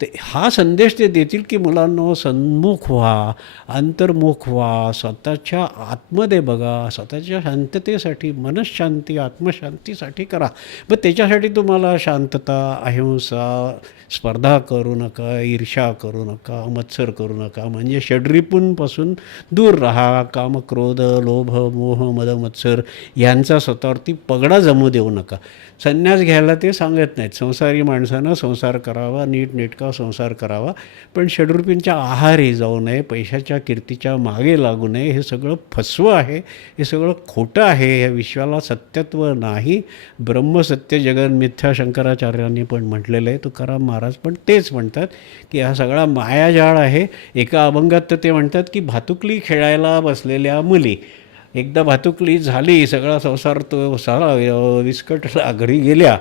ते हा संदेश ते देतील की मुलांनो, सन्मुख व्हा, अंतर्मुख व्हा, स्वतःच्या आतमध्ये बघा, स्वतःच्या शांततेसाठी, मनशांती, आत्मशांतीसाठी करा. मग त्याच्यासाठी तुम्हाला शांतता, अहिंसा, स्पर्धा करू नका, ईर्ष्या करू नका, मत्सर करू नका, म्हणजे षड्रिपूंपासून दूर राहा. काम, क्रोध, लोभ, मोह, मद, मत्सर यांचा स्वतःवरती पगडा जमू देऊ नका. संन्यास घ्यायला ते सांगत नाहीत. संसारी माणसानं संसार करावा, नीटनेटका संसार करावा, पण षड्रूपींच्या आहारी जाऊ नये, पैशाच्या कीर्तीच्या मागे लागू नये. हे सगळं फसवं आहे, हे सगळं खोटं आहे, या विश्वाला सत्यत्व नाही. ब्रह्मसत्य जगन मिथ्या शंकराचार्यांनी पण म्हटलेलं आहे. तुकाराम महाराज पण तेच म्हणतात की हा सगळा मायाजाळ आहे. एका अभंगात तर ते म्हणतात की भातुकली खेळायला बसलेल्या मुली, एकदा भातुकली झाली, सगळा संसार तो सारा विस्कटला, घरी गेल्या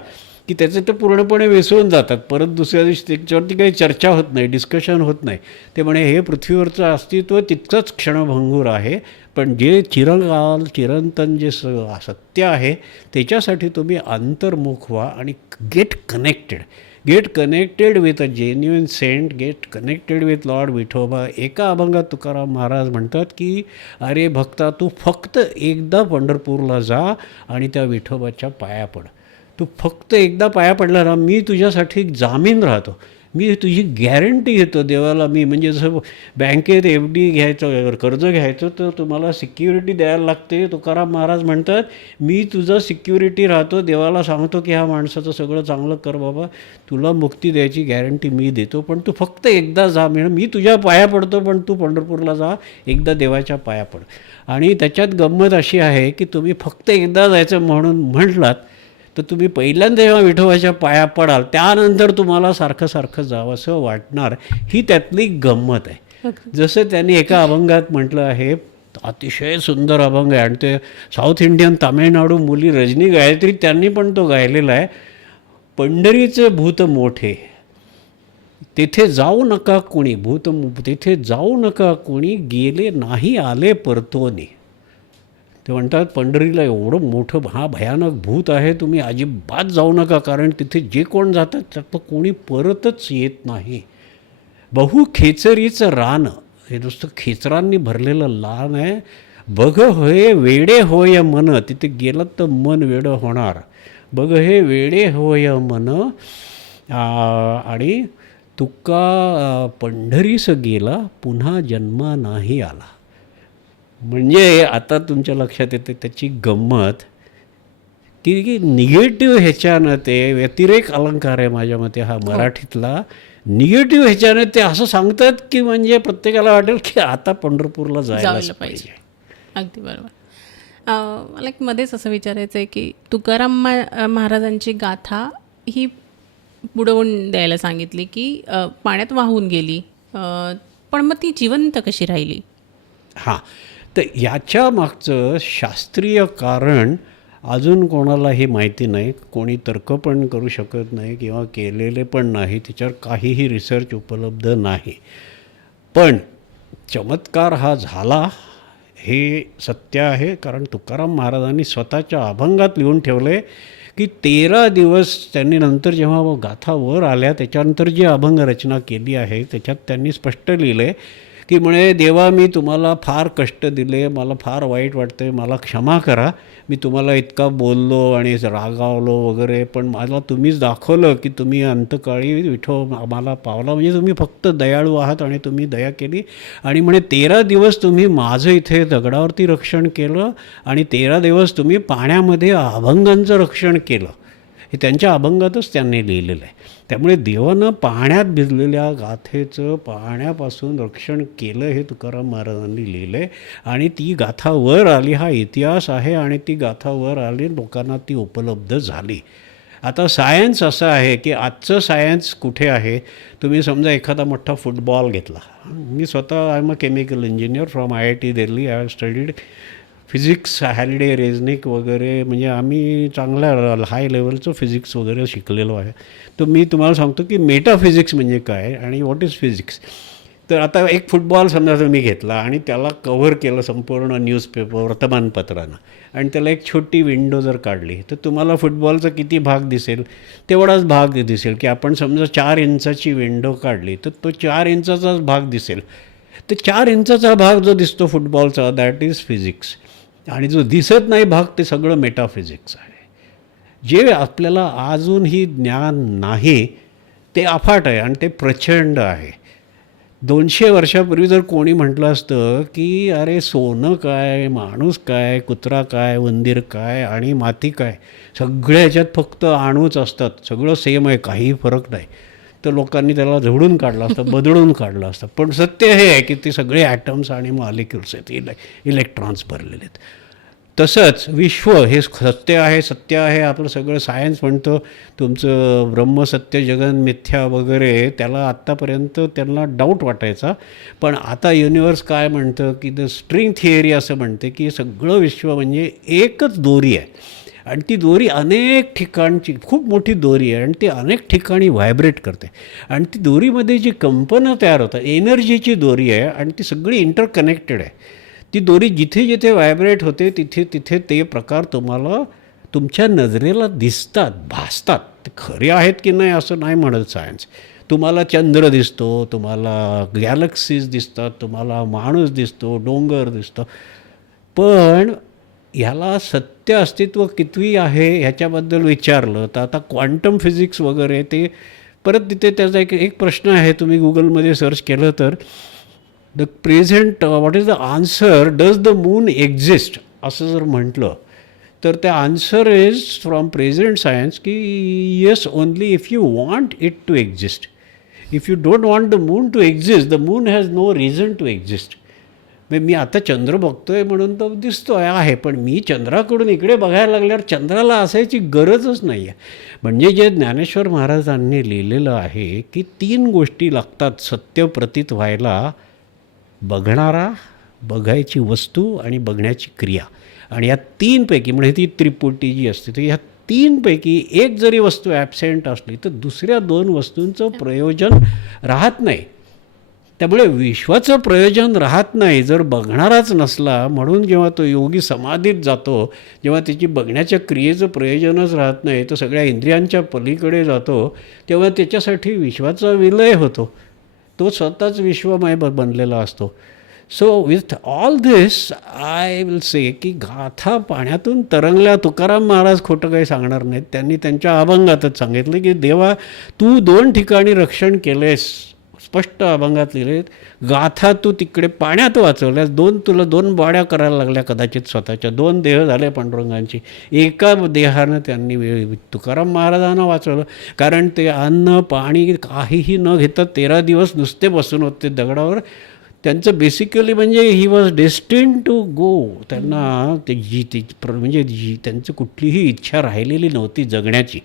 की त्याचे ते पूर्णपणे विसरून जातात. परत दुसऱ्या दिवशी त्याच्यावरती काही चर्चा होत नाही, डिस्कशन होत नाही. ते म्हणे हे पृथ्वीवरचं अस्तित्व तितकंच क्षणभंगूर आहे, पण जे चिरकाल चिरंतन जे सत्य आहे त्याच्यासाठी तुम्ही अंतर्मुख व्हा आणि get connected with a genuine saint, get connected with lord Vithoba. एका अभंगात तुकाराम महाराज म्हणतात की अरे भक्ता, तू फक्त एकदा पंढरपूरला जा आणि त्या विठोबाच्या पाया पड. तू फक्त एकदा पाया पडला ना, मी तुझ्यासाठी जामीन राहतो, मी तुझी गॅरंटी घेतो देवाला. मी म्हणजे जसं बँकेत FD घ्यायचं, कर्ज घ्यायचं तर तुम्हाला सिक्युरिटी द्यायला लागते. तुकाराम महाराज म्हणतात मी तुझं सिक्युरिटी राहतो, देवाला सांगतो की ह्या माणसाचं सगळं चांगलं कर बाबा, तुला मुक्ती द्यायची गॅरंटी मी देतो, पण तू फक्त एकदा जा. मी तुझ्या पाया पडतो, पण तू पंढरपूरला जा, एकदा देवाच्या पाया पड. आणि त्याच्यात गंमत अशी आहे की तुम्ही फक्त एकदा जायचं म्हणून म्हटलात तर तुम्ही पहिल्यांदा जेव्हा विठोबाच्या पाया पडाल त्यानंतर तुम्हाला सारखं सारखं जावंसं वाटणार. ही त्यातली गंमत आहे. जसं त्यांनी एका अभंगात म्हटलं आहे, अतिशय सुंदर अभंग आहे आणि ते साऊथ इंडियन तामिळनाडू मुली रजनी गायत्री त्यांनी पण तो गायलेला आहे. पंढरीचे भूत मोठे, तेथे जाऊ नका कोणी, तेथे जाऊ नका कोणी, गेले नाही आले परतोनी. ते म्हणतात पंढरीला एवढं मोठं हा भयानक भूत आहे, तुम्ही अजिबात जाऊ नका, कारण तिथे जे कोण जातात त्यातलं कोणी परतच येत नाही. बहु खेचरीचं रान, हे नुसतं खेचरांनी भरलेलं लान आहे. बघ होय वेडे होय मन, तिथे गेलं तर मन वेडं होणार. बघ हे वेडे होय मन, आणि तुका पंढरीस गेला, पुन्हा जन्मा नाही आला. म्हणजे आता तुमच्या लक्षात येते त्याची गंमत की निगेटिव्ह ह्याच्यानं, ते व्यतिरेक अलंकार आहे माझ्या मते हा मराठीतला. निगेटिव्ह ह्याच्यानं ते असं सांगतात की म्हणजे प्रत्येकाला वाटेल की आता पंढरपूरला जायला पाहिजे. अगदी बरोबर. मला एक मध्येच असं विचारायचं आहे की तुकाराम महाराजांची गाथा ही बुडवून द्यायला सांगितली की पाण्यात वाहून गेली, पण मग ती जिवंत कशी राहिली? हां, तर याच्या मागचं शास्त्रीय कारण अजून कोणालाही माहिती नाही, कोणी तर्क पण करू शकत नाही किंवा केलेले पण नाही, त्याच्यावर काहीही रिसर्च उपलब्ध नाही. पण चमत्कार हा झाला हे सत्य आहे. कारण तुकाराम महाराजांनी स्वतःच्या अभंगात लिहून ठेवलं आहे की 13 दिवस त्यांनी नंतर जेव्हा गाथा वर आल्या त्याच्यानंतर जी अभंग रचना केली आहे त्याच्यात त्यांनी स्पष्ट लिहिलं आहे की म्हणे देवा मी तुम्हाला फार कष्ट दिले, मला फार वाईट वाटतं, मला क्षमा करा, मी तुम्हाला इतका बोललो आणि रागावलो वगैरे, पण मला तुम्हीच दाखवलं की तुम्ही अंतकाळी विठो आम्हाला पावला, म्हणजे तुम्ही फक्त दयाळू आहात आणि तुम्ही दया केली. आणि म्हणे 13 दिवस तुम्ही माझं इथे दगडावरती रक्षण केलं आणि 13 दिवस तुम्ही पाण्यामध्ये अभंगांचं रक्षण केलं. हे त्यांच्या अभंगातच त्यांनी लिहिलेलं आहे. त्यामुळे देवानं पाण्यात भिजलेल्या गाथेचं पाण्यापासून रक्षण केलं हे तुकाराम महाराजांनी लिहिलं आहे. आणि ती गाथा वर आली, हा इतिहास आहे आणि ती गाथा वर आली, लोकांना ती उपलब्ध झाली. आता सायन्स असं आहे की आजचं सायन्स कुठे आहे. तुम्ही समजा एखादा मोठा फुटबॉल घेतला. मी स्वतः I am a chemical engineer from IIT Delhi. I have studied physics, Halliday, Resnick वगैरे, म्हणजे आम्ही चांगल्या हाय लेवलचं फिजिक्स वगैरे शिकलेलो आहे. तर मी तुम्हाला सांगतो की मेटाफिजिक्स म्हणजे काय आणि व्हॉट इज फिजिक्स. तर आता एक फुटबॉल समजा तुम्ही घेतला आणि त्याला कव्हर केलं संपूर्ण न्यूजपेपर वर्तमानपत्रानं आणि त्याला एक छोटी विंडो जर काढली तर तुम्हाला फुटबॉलचा किती भाग दिसेल, तेवढाच भाग दिसेल. की आपण समजा 4 इंचाची विंडो काढली तर तो 4 इंचाचाच भाग दिसेल. तर 4 इंचाचा भाग जो दिसतो फुटबॉलचा, दॅट इज फिजिक्स. आणि जो दिसत नाही भाग ते सगळं मेटाफिजिक्स आहे. जे आपल्याला अजूनही ज्ञान नाही ते अफाट आहे आणि ते प्रचंड आहे. 200 वर्षापूर्वी जर कोणी म्हटलं असतं की अरे सोनं काय, माणूस काय, कुत्रा काय, उंदीर काय आणि माती काय, सगळ्या ह्याच्यात फक्त अणूच असतात, सगळं सेम आहे, काही फरक नाही, तर लोकांनी त्याला झोडून काढलं असतं, बदलून काढलं असतं. पण सत्य हे आहे की ते सगळे ॲटम्स आणि मॉलिक्युल्स आहेत, इलेक्ट्रॉन्स भरलेले आहेत. तसंच विश्व हे सत्य आहे, सत्य आहे. आपलं सगळं सायन्स म्हणतं तुमचं ब्रह्मसत्य जगन मिथ्या वगैरे, त्याला आत्तापर्यंत त्यांना डाऊट वाटायचा. पण आता युनिवर्स काय म्हणतं की द स्ट्रिंग थिअरी असं म्हणते की सगळं विश्व म्हणजे एकच दोरी आहे आणि ती दोरी अनेक ठिकाणची खूप मोठी दोरी आहे आणि ती अनेक ठिकाणी व्हायब्रेट करते आणि ती दोरीमध्ये जी कंपनं तयार होतात, एनर्जीची दोरी आहे आणि ती सगळी इंटरकनेक्टेड आहे. ती दोरी जिथे जिथे व्हायब्रेट होते तिथे तिथे ते प्रकार तुम्हाला तुमच्या नजरेला दिसतात, भासतात. ते खरे आहेत की नाही असं नाही म्हणत सायन्स. तुम्हाला चंद्र दिसतो, तुम्हाला गॅलेक्सीज दिसतात, तुम्हाला माणूस दिसतो, डोंगर दिसतो. पण ह्याला सत्य अस्तित्व कितवी आहे ह्याच्याबद्दल विचारलं तर आता क्वांटम फिजिक्स वगैरे ते परत तिथे त्याचा एक प्रश्न आहे. तुम्ही गुगलमध्ये सर्च केलं तर the present what is the answer, does the moon exist असं जर म्हटलं तर त्या answer is from present science की yes only if you want it to exist. If you don't want the moon to exist, the moon has no reason to exist. म्हणजे मी आता चंद्र बघतोय म्हणून तो दिसतो आहे, पण मी चंद्राकडून इकडे बघायला लागल्यावर चंद्राला असायची गरजच नाही आहे. म्हणजे जे ज्ञानेश्वर महाराजांनी लिहिलेलं आहे की 3 गोष्टी लागतात सत्य प्रतीत व्हायला: बघणारा, बघायची वस्तू आणि बघण्याची क्रिया. आणि या 3 पैकी म्हणजे ती त्रिपुटी जी असते तर ह्या 3 पैकी एक जरी वस्तू ॲबसेंट असली तर दुसऱ्या 2 वस्तूंचं प्रयोजन राहत नाही. त्यामुळे विश्वाचं प्रयोजन राहत नाही जर बघणाराच नसला. म्हणून जेव्हा तो योगी समाधीत जातो, जेव्हा त्याची बघण्याच्या क्रियेचं प्रयोजनच राहत नाही, तो सगळ्या इंद्रियांच्या पलीकडे जातो, तेव्हा त्याच्यासाठी विश्वाचा विलय होतो. तो स्वतःच विश्वमय बनलेला असतो. So with all this I will say की गाथा पाण्यातून तरंगल्या. तुकाराम महाराज खोटं काही सांगणार नाहीत. त्यांनी त्यांच्या अभंगातच सांगितलं की देवा तू 2 ठिकाणी रक्षण केलेस, स्पष्ट अभंगात लिहिलेत. गाथा तू तिकडे पाण्यात वाचवल्यास, तुला 2 बॉड्या करायला लागल्या कदाचित स्वतःच्या. 2 देह झाले पांडुरंगांची. एका देहानं त्यांनी तुकाराम महाराजांना वाचवलं. कारण ते अन्न पाणी काहीही न घेता 13 दिवस नुसते बसून होते दगडावर. त्यांचं बेसिकली म्हणजे he was destined to go. त्यांना म्हणजे त्यांचं कुठलीही इच्छा राहिलेली नव्हती जगण्याची.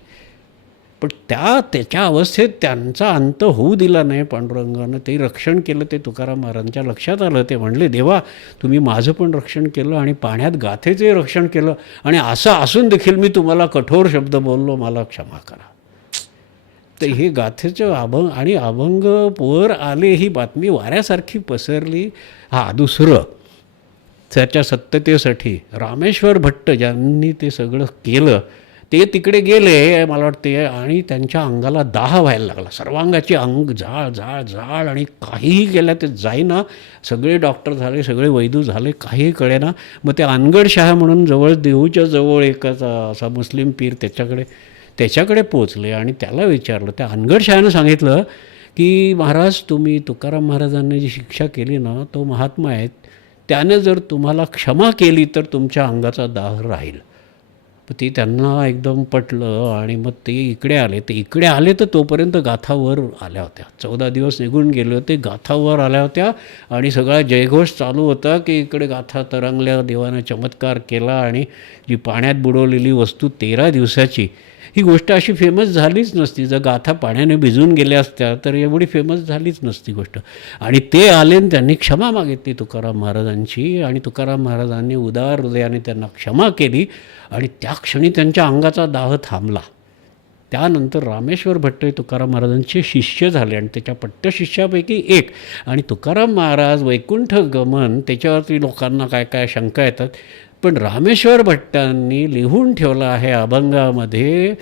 पण त्याच्या अवस्थेत त्यांचा अंत होऊ दिला नाही पांडुरंगानं. ते रक्षण केलं. ते तुकाराम महाराजांच्या लक्षात आलं. ते म्हणले देवा तुम्ही माझं पण रक्षण केलं आणि पाण्यात गाथेचे रक्षण केलं आणि असं असून देखील मी तुम्हाला कठोर शब्द बोललो, मला क्षमा करा. तर हे गाथेचं अभंग आणि अभंग वर आले, ही बातमी वाऱ्यासारखी पसरली. दुसरं त्याच्या सत्यतेसाठी रामेश्वर भट्ट ज्यांनी ते सगळं केलं ते तिकडे गेले मला वाटते आणि त्यांच्या अंगाला दाह व्हायला लागला. सर्वांगाची अंग जाळ जाळ जाळ आणि काहीही केलं ते जाईना. सगळे डॉक्टर झाले, सगळे वैद्य झाले, काहीही कळेना. मग ते अनगड शाह म्हणून जवळ देहूच्या जवळ एक असा मुस्लिम पीर त्याच्याकडे पोचले आणि त्याला विचारलं. त्या अनगड शहानं सांगितलं की महाराज तुम्ही तुकाराम महाराजांनी जी शिक्षा केली ना तो महात्मा आहेत, त्याने जर तुम्हाला क्षमा केली तर तुमच्या अंगाचा दाह राहील. ती त्यांना एकदम पटलं आणि मग ते इकडे आले तर तोपर्यंत गाथावर आल्या होत्या. 14 दिवस निघून गेले होते, गाथावर आल्या होत्या आणि सगळा जयघोष चालू होता की इकडे गाथा तरंगल्या, देवाने चमत्कार केला आणि जी पाण्यात बुडवलेली वस्तू 13 दिवसाची, ही गोष्ट अशी फेमस झालीच नसती. जर गाथा पाण्याने भिजून गेल्या असत्या तर एवढी फेमस झालीच नसती गोष्ट. आणि ते आले आणि त्यांनी क्षमा मागितली तुकाराम महाराजांची आणि तुकाराम महाराजांनी उदार हृदयाने त्यांना क्षमा केली आणि त्या क्षणी त्यांच्या अंगाचा दाह थांबला. त्यानंतर रामेश्वर भट्ट हे तुकाराम महाराजांचे शिष्य झाले आणि त्याच्या पट्टशिष्यापैकी एक. आणि तुकाराम महाराज वैकुंठ गमन त्याच्यावरती लोकांना काय काय शंका येतात, पण रामेश्वर भट्टांनी लिहून ठेवलं आहे अभंगामध्ये,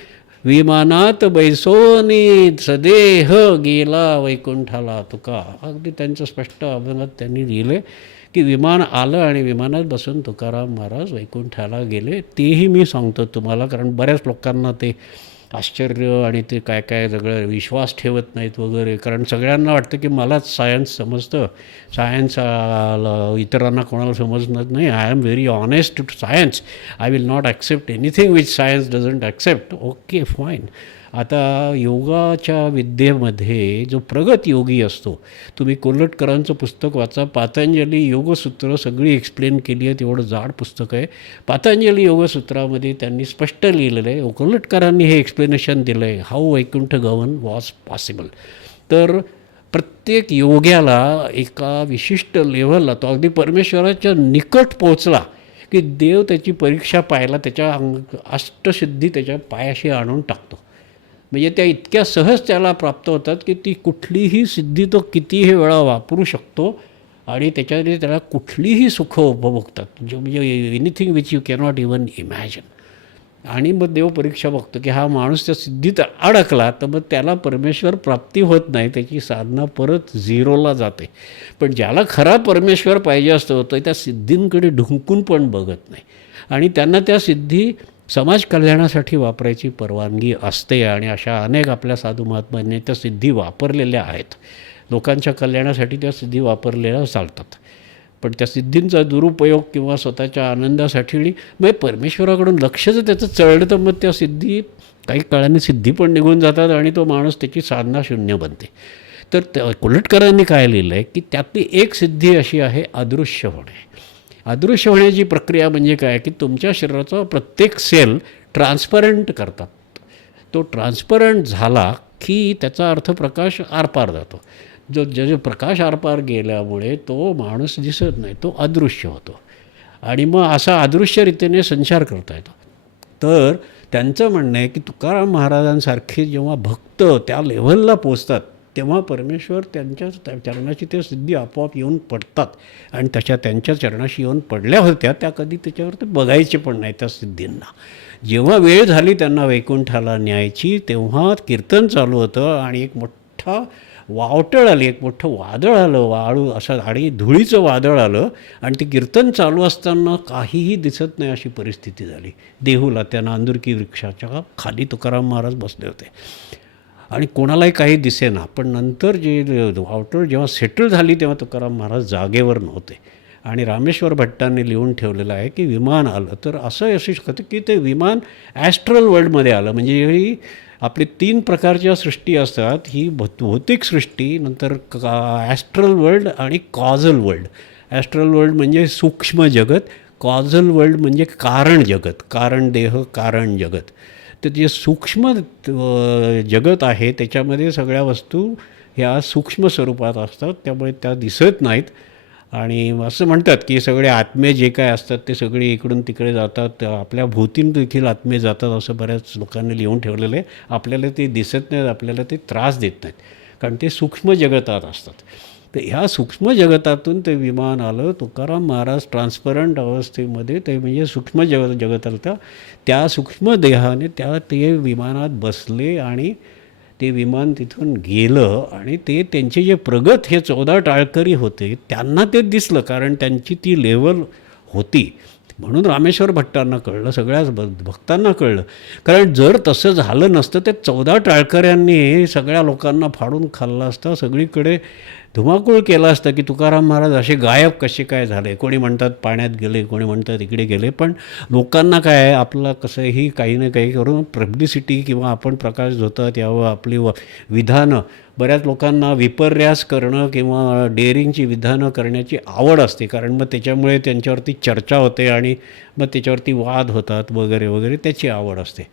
विमानात बैसोनी सदेह गेला वैकुंठाला तुका. अगदी त्यांचं स्पष्ट अभंगात त्यांनी लिहिलं की विमान आलं आणि विमानात बसून तुकाराम महाराज वैकुंठाला गेले. तेही मी सांगतो तुम्हाला, कारण बऱ्याच लोकांना ते आश्चर्य आणि ते काय काय सगळं विश्वास ठेवत नाहीत वगैरे. कारण सगळ्यांना वाटतं की मलाच सायन्स समजतं, सायन्स इतरांना कोणाला समजणार नाही. I am very honest to science, I will not accept anything which science doesn't accept. Okay fine. आता योगाच्या विद्येमध्ये जो प्रगत योगी असतो, तुम्ही कोल्हटकरांचं पुस्तक वाचा, पातंजली योगसूत्र सगळी एक्सप्लेन केली आहे. तेवढं जाड पुस्तक आहे. पातंजली योगसूत्रामध्ये त्यांनी स्पष्ट लिहिलेलं आहे, कोल्हटकरांनी हे एक्सप्लेनेशन दिलं आहे, हाऊ वैकुंठ गमन वॉज पॉसिबल. तर प्रत्येक योग्याला एका विशिष्ट लेव्हलला तो अगदी परमेश्वराच्या निकट पोचला की देव त्याची परीक्षा पाहायला त्याच्या अष्टसिद्धी त्याच्या पायाशी आणून टाकतो. म्हणजे त्या इतक्या सहज त्याला प्राप्त होतात की ती कुठलीही सिद्धी तो कितीही वेळा वापरू शकतो आणि त्याच्याने त्याला कुठलीही सुखं उपभोगतात, म्हणजे anything which you cannot even imagine. आणि मग देव परीक्षा बघतो की हा माणूस त्या सिद्धीत अडकला तर मग त्याला परमेश्वर प्राप्ती होत नाही, त्याची साधना परत झिरोला जाते. पण ज्याला खरा परमेश्वर पाहिजे असतो तो त्या सिद्धींकडे ढुंकून पण बघत नाही आणि त्यांना त्या सिद्धी समाज कल्याणासाठी वापरायची परवानगी असते. आणि अशा अनेक आपल्या साधू महात्म्यांनी त्या सिद्धी वापरलेल्या आहेत. लोकांच्या कल्याणासाठी त्या सिद्धी वापरलेल्या चालतात. पण त्या सिद्धींचा दुरुपयोग किंवा स्वतःच्या आनंदासाठी मग परमेश्वराकडून लक्ष जर त्याचं चळलं तर मग त्या सिद्धी काही काळाने सिद्धी पण निघून जातात आणि तो माणूस त्याची साधना शून्य बनते. तर कोल्हटकरांनी काय लिहिलं आहे की त्यातली एक सिद्धी अशी आहे अदृश्य होणे. अदृश्य होण्याची प्रक्रिया म्हणजे काय की तुमच्या शरीराचा प्रत्येक सेल ट्रान्सपरंट करतात. तो ट्रान्सपरंट झाला की त्याचा अर्थ प्रकाश आरपार जातो. जो प्रकाश आरपार गेल्यामुळे तो माणूस दिसत नाही, तो अदृश्य होतो आणि मग असा अदृश्यरीतीने संचार करता येतो. तर त्यांचं म्हणणं आहे की तुकाराम महाराजांसारखे जेव्हा भक्त त्या लेव्हलला पोचतात तेव्हा परमेश्वर त्यांच्या चरणाशी त्या सिद्धी आपोआप येऊन पडतात. आणि त्यांच्या चरणाशी येऊन पडल्या होत्या त्या कधी त्याच्यावर ते बघायचे पण नाही त्या सिद्धींना. जेव्हा वेळ झाली त्यांना वैकुंठाला न्यायची तेव्हा कीर्तन चालू होतं आणि एक मोठा वावटळ आली, एक मोठं वादळ आलं, वाळू असं आणि धुळीचं वादळ आलं आणि ते कीर्तन चालू असताना काहीही दिसत नाही अशी परिस्थिती झाली. देहूला त्या नांदुरकी वृक्षाच्या खाली तुकाराम महाराज बसले होते आणि कोणालाही काही दिसेना. पण नंतर जे वावटळ जेव्हा सेटल झाली तेव्हा तुकाराम महाराज जागेवर नव्हते. आणि रामेश्वर भट्टांनी लिहून ठेवलेलं आहे की विमान आलं तर असं असू शकतं की ते विमान ॲस्ट्रल वर्ल्डमध्ये आलं. म्हणजे ही आपली 3 प्रकारच्या सृष्टी असतात, ही भौतिक सृष्टी, नंतर ॲस्ट्रल वर्ल्ड आणि कॉझल वर्ल्ड. ॲस्ट्रल वर्ल्ड म्हणजे सूक्ष्म जगत, कॉझल वर्ल्ड म्हणजे कारण जगत, कारण देह कारण जगत. तर जे सूक्ष्म जगत आहे त्याच्यामध्ये सगळ्या वस्तू ह्या सूक्ष्म स्वरूपात असतात, त्यामुळे त्या दिसत नाहीत. आणि असं म्हणतात की सगळे आत्मे जे काय असतात ते सगळे इकडून तिकडे जातात, आपल्या भोवतीन देखील आत्मे जातात असं बऱ्याच लोकांनी लिहून ठेवलेलं आहे. आपल्याला ते दिसत नाहीत, आपल्याला ते त्रास देत नाहीत, कारण ते सूक्ष्म जगतात असतात. तर ह्या सूक्ष्म जगतातून ते विमान आलं. तुकाराम महाराज ट्रान्सपरंट अवस्थेमध्ये ते म्हणजे सूक्ष्म जगताला त्या सूक्ष्म देहाने ते विमानात बसले आणि ते विमान तिथून गेलं आणि ते त्यांचे जे प्रगत हे 14 टाळकरी होते त्यांना ते दिसलं, कारण त्यांची ती लेवल होती. म्हणून रामेश्वर भट्टांना कळलं, सगळ्याच भक्तांना कळलं. कारण जर तसं झालं नसतं ते 14 टाळकऱ्यांनी सगळ्या लोकांना फाडून खाल्लं असतं, सगळीकडे धुमाकूळ केला असतं की तुकाराम महाराज असे गायब कसे काय झाले. कोणी म्हणतात पाण्यात गेले, कोणी म्हणतात इकडे गेले. पण लोकांना काय आहे, आपलं कसंही काही ना काही करून पब्लिसिटी किंवा आपण प्रकाश झोतात यावं, आपली विधानं, बऱ्याच लोकांना विपर्यास करणं किंवा डेअरिंगची विधानं करण्याची आवड असते, कारण मग त्याच्यामुळे त्यांच्यावरती चर्चा होते आणि मग त्याच्यावरती वाद होतात वगैरे वगैरे, त्याची आवड असते.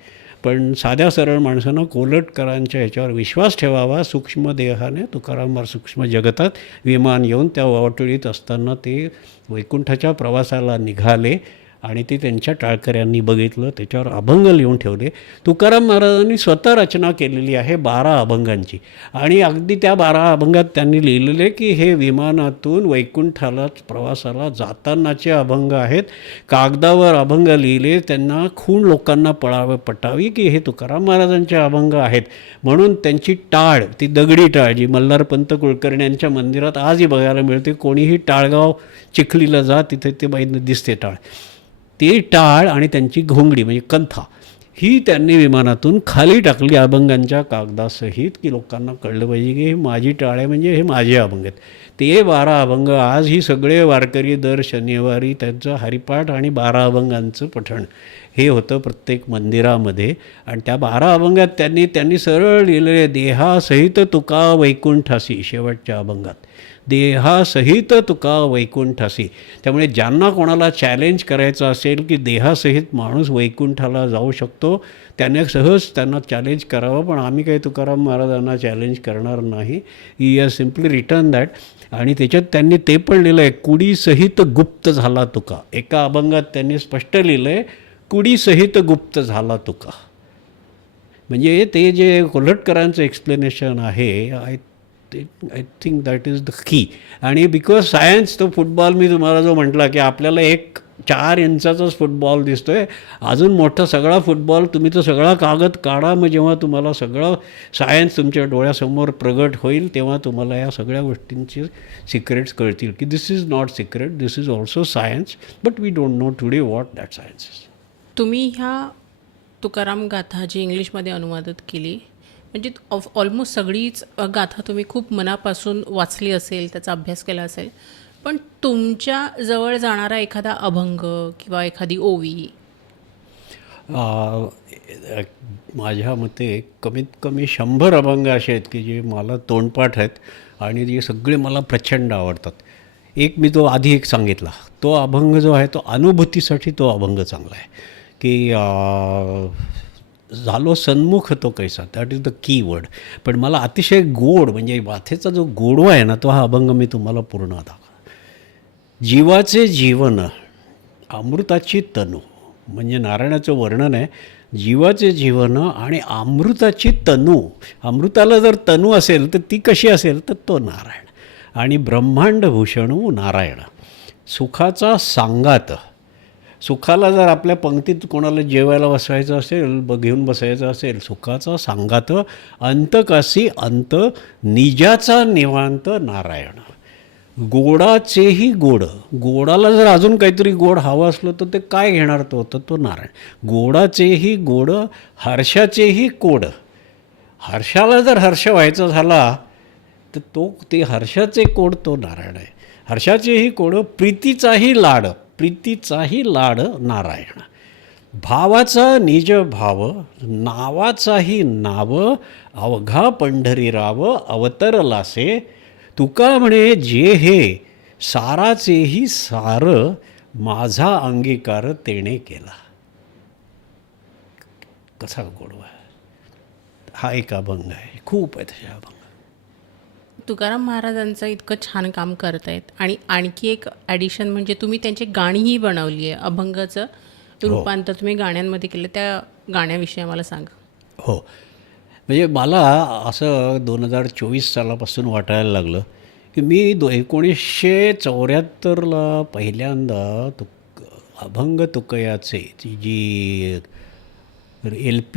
पण साध्या सरळ माणसानं कोलटकरांच्या ह्याच्यावर विश्वास ठेवावा. सूक्ष्म देहाने तुकाराम महाराज सूक्ष्म जगतात विमान येऊन त्या वावटळीत असताना ते वैकुंठाच्या प्रवासाला निघाले आणि ते त्यांच्या टाळकऱ्यांनी बघितलं, त्याच्यावर अभंग लिहून ठेवले. तुकाराम महाराजांनी स्वतः रचना केलेली आहे 12 अभंगांची आणि अगदी त्या 12 अभंगात त्यांनी लिहिलेले की हे विमानातून वैकुंठाला प्रवासाला जातानाचे अभंग आहेत. कागदावर अभंग लिहिले, त्यांना खूण लोकांना पटावी की हे तुकाराम महाराजांचे अभंग आहेत. म्हणून त्यांची टाळ, ती दगडी टाळ जी मल्हारपंत कुलकर्णी यांच्या मंदिरात आजही बघायला मिळते. कोणीही टाळगाव चिखलीला जा, तिथे ते दिसते टाळ. ती टाळ आणि त्यांची घोंगडी म्हणजे कंथा ही त्यांनी विमानातून खाली टाकली अभंगांच्या कागदासहित, की लोकांना कळलं पाहिजे की हे माझी टाळ आहे, म्हणजे हे माझे अभंग आहेत. ते 12 अभंग आज ही सगळे वारकरी दर शनिवारी त्यांचं हरिपाठ आणि 12 अभंगांचं पठण हे होतं प्रत्येक मंदिरामध्ये. आणि त्या 12 अभंगात त्यांनी सरळ लिहिलेले देहासहित तुका वैकुंठासी, शेवटच्या अभंगात देहासहित तुका वैकुंठासी. त्यामुळे ज्यांना कोणाला चॅलेंज करायचं असेल की देहासहित माणूस वैकुंठाला जाऊ शकतो, त्याने सहज त्यांना चॅलेंज करावं. पण आम्ही काही तुकाराम महाराजांना चॅलेंज करणार नाही. He has simply return that. आणि त्याच्यात त्यांनी ते पण लिहिलं आहे, कुडीसहित गुप्त झाला तुका. एका अभंगात त्यांनी स्पष्ट लिहिलं आहे, कुडीसहित गुप्त झाला तुका. म्हणजे ते जे कोल्हटकरांचं एक्सप्लेनेशन आहे, I think that is the key. आणि बिकॉज सायन्स, तो फुटबॉल मी तुम्हाला जो म्हटला की आपल्याला एक 4 इंचाचाच फुटबॉल दिसतो आहे, अजून मोठा सगळा फुटबॉल, तुम्ही तो सगळा कागद काढा, मग जेव्हा तुम्हाला सगळं सायन्स तुमच्या डोळ्यासमोर प्रगट होईल तेव्हा तुम्हाला या सगळ्या गोष्टींची सिक्रेट्स कळतील की this is not secret, this is also science, but we don't know today what that science is. तुम्ही ह्या तुकाराम गाथा जी इंग्लिशमध्ये अनुवादित केली, म्हणजे ऑलमोस्ट सगळीच गाथा तुम्ही खूप मनापासून वाचली असेल, त्याचा अभ्यास केला असेल. पण तुमच्या जवळ जाणारा एखादा अभंग किंवा एखादी ओवी? माझ्या मते कमीत कमी 100 अभंग असे आहेत की जे मला तोंडपाठ आहेत आणि जे सगळे मला प्रचंड आवडतात. एक मी तो आधी एक सांगितला, तो अभंग जो आहे तो अनुभूतीसाठी तो अभंग चांगला आहे की झालो सन्मुख तो कैसा, that is the key word. पण मला अतिशय गोड, म्हणजे वाथेचा जो गोडवा आहे ना, तो हा अभंग मी तुम्हाला पूर्ण दाखवा. जीवाचे जीवन अमृताची तनू, म्हणजे नारायणाचं वर्णन आहे. जीवाचे जीवन आणि अमृताची तनू. अमृताला जर तनू असेल तर ती कशी असेल, तर तो नारायण. आणि ब्रह्मांडभूषणू नारायण. सुखाचा सांगात, सुखाला जर आपल्या पंक्तीत कोणाला जेवायला बसवायचं असेल, घेऊन बसायचं असेल, सुखाचा सांगात अंतकासी अंत निजाचा निवांत नारायण. गोडाचेही गोड, गोडाला जर अजून काहीतरी गोड हवं असलं तर ते काय घेणार, तो नारायण. गोडाचेही गोड हर्षाचेही कोड. हर्षाला जर हर्ष व्हायचा झाला तर ते हर्षाचे कोड तो नारायण आहे. हर्षाचेही कोड प्रीतीचाही लाड, प्रीतीचाही लाड नारायण. भावाचा निज भाव नावाचाही नाव अवघा पंढरीराव अवतरलासे. तुका म्हणे जे हे साराचेही सार माझा अंगीकार तेणे केला. कसा गोडवा. हा एक अभंग आहे, खूप आहे तसे अभंग. तुकाराम महाराजांचं इतकं छान काम करतायत आणि आणखी एक ॲडिशन म्हणजे तुम्ही त्यांची गाणीही बनवली आहे. अभंगाचं रूपांतर तुम्ही गाण्यांमध्ये केलं, त्या गाण्याविषयी मला सांगा. हो, म्हणजे मला असं 2024 सालापासून वाटायला लागलं की मी 1974ला पहिल्यांदा अभंग तुकयाचे ती जी LP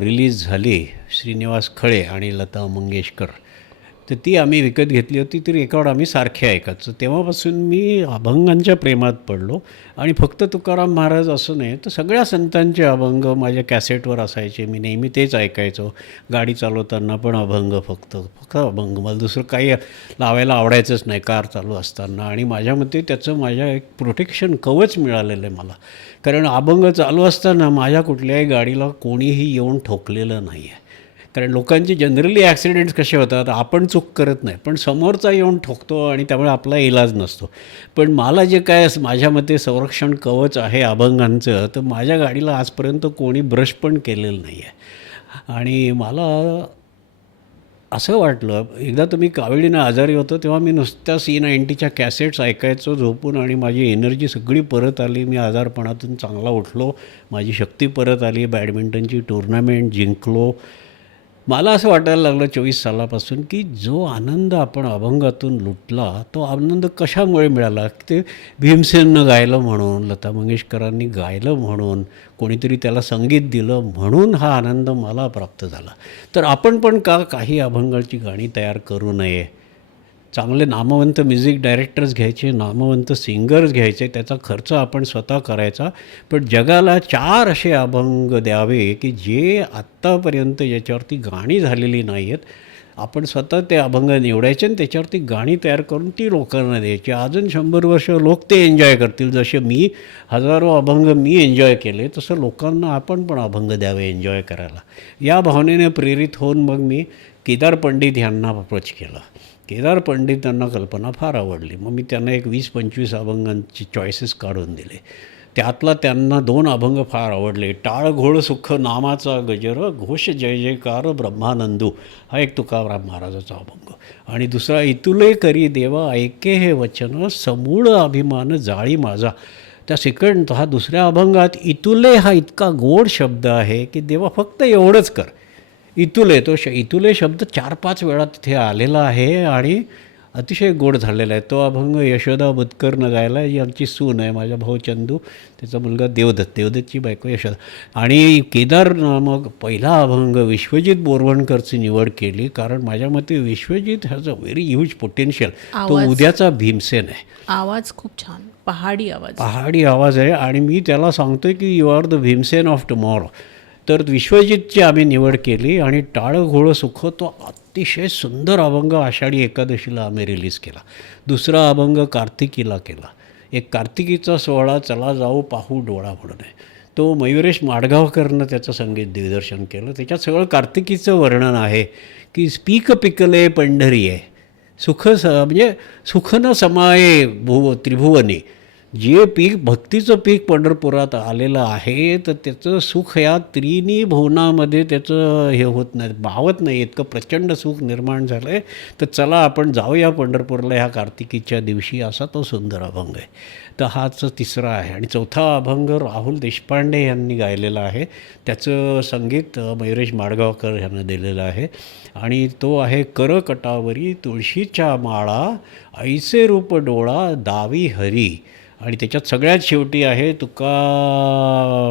रिलीज झाली श्रीनिवास खळे आणि लता मंगेशकर, तर ती आम्ही विकत घेतली होती. ती रेकॉर्ड आम्ही सारखे ऐकायचो. तेव्हापासून मी अभंगांच्या प्रेमात पडलो. आणि फक्त तुकाराम महाराज असं नाही तर सगळ्या संतांचे अभंग माझ्या कॅसेटवर असायचे. मी नेहमी तेच ऐकायचो. गाडी चालवताना पण अभंग, फक्त फक्त अभंग. मला दुसरं काही लावायला आवडायचंच नाही कार चालू असताना. आणि माझ्या मते त्याचं माझ्या एक प्रोटेक्शन कवच मिळालेलं आहे मला. कारण अभंग चालू असताना माझ्या कुठल्याही गाडीला कोणीही येऊन ठोकलेलं नाही आहे. कारण लोकांचे जनरली ॲक्सिडेंट्स कसे होतात, आपण चूक करत नाही पण समोरचा येऊन ठोकतो आणि त्यामुळे आपला इलाज नसतो. पण मला जे काय माझ्या मते संरक्षण कवच आहे अभंगांचं, तर माझ्या गाडीला आजपर्यंत कोणी ब्रश पण केलेलं नाही आहे. आणि मला असं वाटलं, एकदा तर मी काविळीनं आजारी होतो तेव्हा मी नुसत्या C90च्या कॅसेट्स ऐकायचो झोपून, आणि माझी एनर्जी सगळी परत आली. मी आजारपणातून चांगला उठलो, माझी शक्ती परत आली, बॅडमिंटनची टुर्नामेंट जिंकलो. मला असं वाटायला लागलं 24 सालापासून की जो आनंद आपण अभंगातून लुटला तो आनंद कशामुळे मिळाला. की ते भीमसेननं गायलं म्हणून, लता मंगेशकरांनी गायलं म्हणून, कोणीतरी त्याला संगीत दिलं म्हणून हा आनंद मला प्राप्त झाला. तर आपण पण का काही अभंगाची गाणी तयार करू नये. चांगले नामवंत म्युझिक डायरेक्टर्स घ्यायचे, नामवंत सिंगर्स घ्यायचे, त्याचा खर्च आपण स्वतः करायचा. पण जगाला 4 असे अभंग द्यावे की जे आत्तापर्यंत याच्यावरती गाणी झालेली नाही आहेत. आपण स्वतः ते अभंग निवडायचे आणि त्याच्यावरती गाणी तयार करून ती लोकांना द्यायची. अजून 100 वर्ष लोक ते एन्जॉय करतील. जसे मी हजारो अभंग मी एन्जॉय केले, तसं लोकांना आपण पण अभंग द्यावे एन्जॉय करायला. या भावनेने प्रेरित होऊन मग मी केदार पंडित यांना अप्रोच केलं. केदार पंडितांना कल्पना फार आवडली. मग मी त्यांना एक 20-25 अभंगांची चॉईसेस काढून दिले. त्यातला त्यांना 2 अभंग फार आवडले. टाळ घोळ सुख नामाचा गजर, घोष जय जयकार ब्रह्मानंदू, हा एक तुकाराम महाराजाचा अभंग. आणि दुसरा इतुले करी देवा ऐके हे वचन, समूळ अभिमान जाळी माझा. हा दुसऱ्या अभंगात इतुले हा इतका गोड शब्द आहे की देवा फक्त एवढंच कर. इतुले, इतुले शब्द 4-5 वेळा तिथे आलेला आहे आणि अतिशय गोड झालेला आहे. तो अभंग यशोदा बुतकरनं गायला आहे. ही आमची सून आहे, माझा भाऊ चंदू, त्याचा मुलगा देवदत्तची बायको यशोदा. आणि केदार मग पहिला अभंग विश्वजित बोरवणकरची निवड केली. कारण माझ्या मते Vishwajit has a very huge potential. तो उद्याचा भीमसेन आहे. आवाज खूप छान, पहाडी आवाज आहे. आणि मी त्याला सांगतो की you are the Bhimsen of tomorrow. तर विश्वजितची आम्ही निवड केली. आणि टाळ घोळ सुख तो अतिशय सुंदर अभंग आषाढी एकादशीला आम्ही रिलीज केला. दुसरा अभंग कार्तिकीला केला. एक कार्तिकीचा सोहळा चला जाऊ पाहू डोळा म्हणून आहे, तो मयुरेश माडगावकरनं त्याचं संगीत दिग्दर्शन केलं. त्याच्यात सगळं कार्तिकीचं वर्णन आहे की पीक पिकले पंढरी आहे, म्हणजे सुख न समाये त्रिभुवनी. जे पीक भक्तीचं पीक पंढरपुरात आलेलं आहे तर त्याचं सुख या त्रिनी भुवनामध्ये त्याचं हे होत नाही, भावत नाही. इतकं प्रचंड सुख निर्माण झालं आहे. तर चला आपण जाऊया पंढरपूरला ह्या कार्तिकीच्या दिवशी, असा तो सुंदर अभंग आहे. तर हाच तिसरा आहे. आणि चौथा अभंग राहुल देशपांडे यांनी गायलेला आहे. त्याचं संगीत मयुरेश माडगावकर यांना दिलेलं आहे. आणि तो आहे करकटावरी तुळशीच्या माळा, ऐसे रूप डोळा दावी हरी. आणि त्याच्यात सगळ्यात शेवटी आहे तुका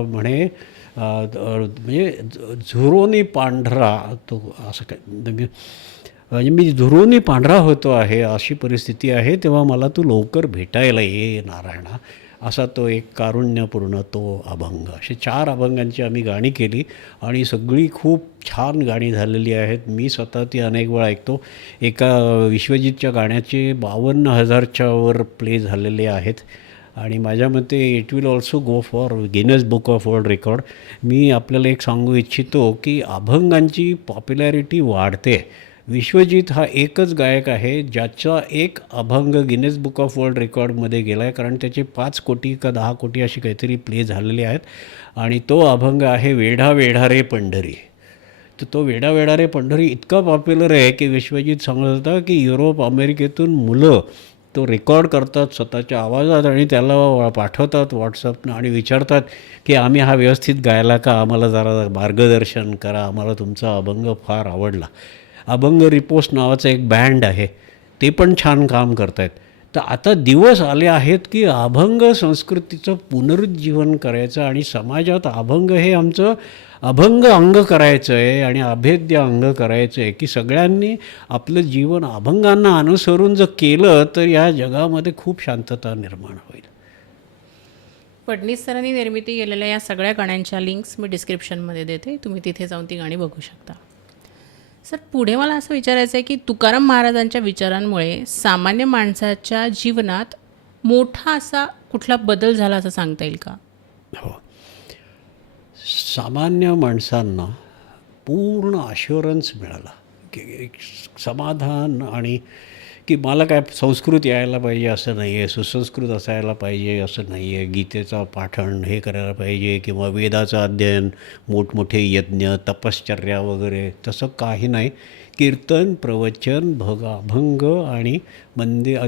म्हणे म्हणजे झुरोनी पांढरा, तो असं काय म्हणजे मी झुरोनी पांढरा होतो आहे अशी परिस्थिती आहे, तेव्हा मला तू लवकर भेटायला ये नारायणा, असा तो एक कारुण्यपूर्ण तो अभंग. असे 4 अभंगांची आम्ही गाणी केली आणि सगळी खूप छान गाणी झालेली आहेत. मी स्वतः ती अनेक वेळा ऐकतो. एका विश्वजितच्या गाण्याचे 52,000च्या वर प्ले झालेले आहेत. आणि माझ्या मते it will also go for Guinness book of world record. मी आपल्याला एक सांगू इच्छितो की अभंगांची पॉप्युलॅरिटी वाढते. विश्वजित हा एकच गायक आहे ज्याचा एक अभंग गिनेस बुक ऑफ वर्ल्ड रेकॉर्डमध्ये गेला आहे. कारण त्याचे 5 कोटी का 10 कोटी अशी काहीतरी प्ले झालेले आहेत. आणि तो अभंग आहे वेढा वेढा रे पंढरी. तर तो वेढा वेढा रे पंढरी इतका पॉप्युलर आहे की विश्वजित सांगत होता की युरोप अमेरिकेतून मुलं तो रेकॉर्ड करतात स्वतःच्या आवाजात आणि त्याला पाठवतात व्हॉट्सअपनं आणि विचारतात की आम्ही हा व्यवस्थित गायला का, आम्हाला जरा मार्गदर्शन करा, आम्हाला तुमचा अभंग फार आवडला. अभंग रिपोस्ट नावाचा एक बँड आहे, ते पण छान काम करत आहेत. तर आता दिवस आले आहेत की अभंग संस्कृतीचं पुनरुज्जीवन करायचं आणि समाजात अभंग हे आमचं अभंग अंग करायचं आहे आणि अभेद्य अंग करायचं आहे की सगळ्यांनी आपलं जीवन अभंगांना अनुसरून जर केलं तर या जगामध्ये खूप शांतता निर्माण होईल. फडणीस सरांनी निर्मिती केलेल्या या सगळ्या गाण्यांच्या लिंक्स मी डिस्क्रिप्शनमध्ये देते, तुम्ही तिथे जाऊन ती गाणी बघू शकता. सर, पुढे मला असं विचारायचं आहे की तुकाराम महाराजांच्या विचारांमुळे सामान्य माणसाच्या जीवनात मोठा असा कुठला बदल झाला असं सांगता येईल का? हो, सामान्य माणसांना पूर्ण अश्युरन्स मिळाला की एक समाधान आणि की मला काय संस्कृत यायला पाहिजे असं नाही आहे, सुसंस्कृत असायला पाहिजे असं नाही आहे, गीतेचं पाठण हे करायला पाहिजे किंवा वेदाचं अध्ययन, मोठमोठे यज्ञ, तपश्चर्या वगैरे तसं काही नाही. कीर्तन, प्रवचन, अभंग आणि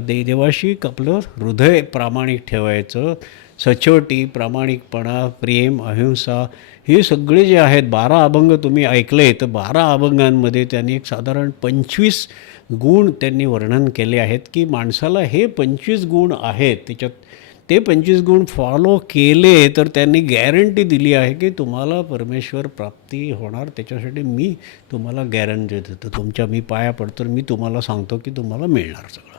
देवाशी आपलं हृदय प्रामाणिक ठेवायचं, सचोटी, प्रामाणिकपणा, प्रेम, अहिंसा हे सगळे जे आहेत 12 अभंग तुम्ही ऐकले तर 12 अभंगांमध्ये त्यांनी एक साधारण 25 गुण त्यांनी वर्णन केले आहेत की माणसाला हे 25 गुण आहेत, त्याच्यात ते 25 गुण फॉलो केले तर त्यांनी गॅरंटी दिली आहे की तुम्हाला परमेश्वर प्राप्ती होणार. त्याच्यासाठी मी तुम्हाला गॅरंटी देतो, मी पाया पडतो, मी तुम्हाला सांगतो की तुम्हाला मिळणार सगळं.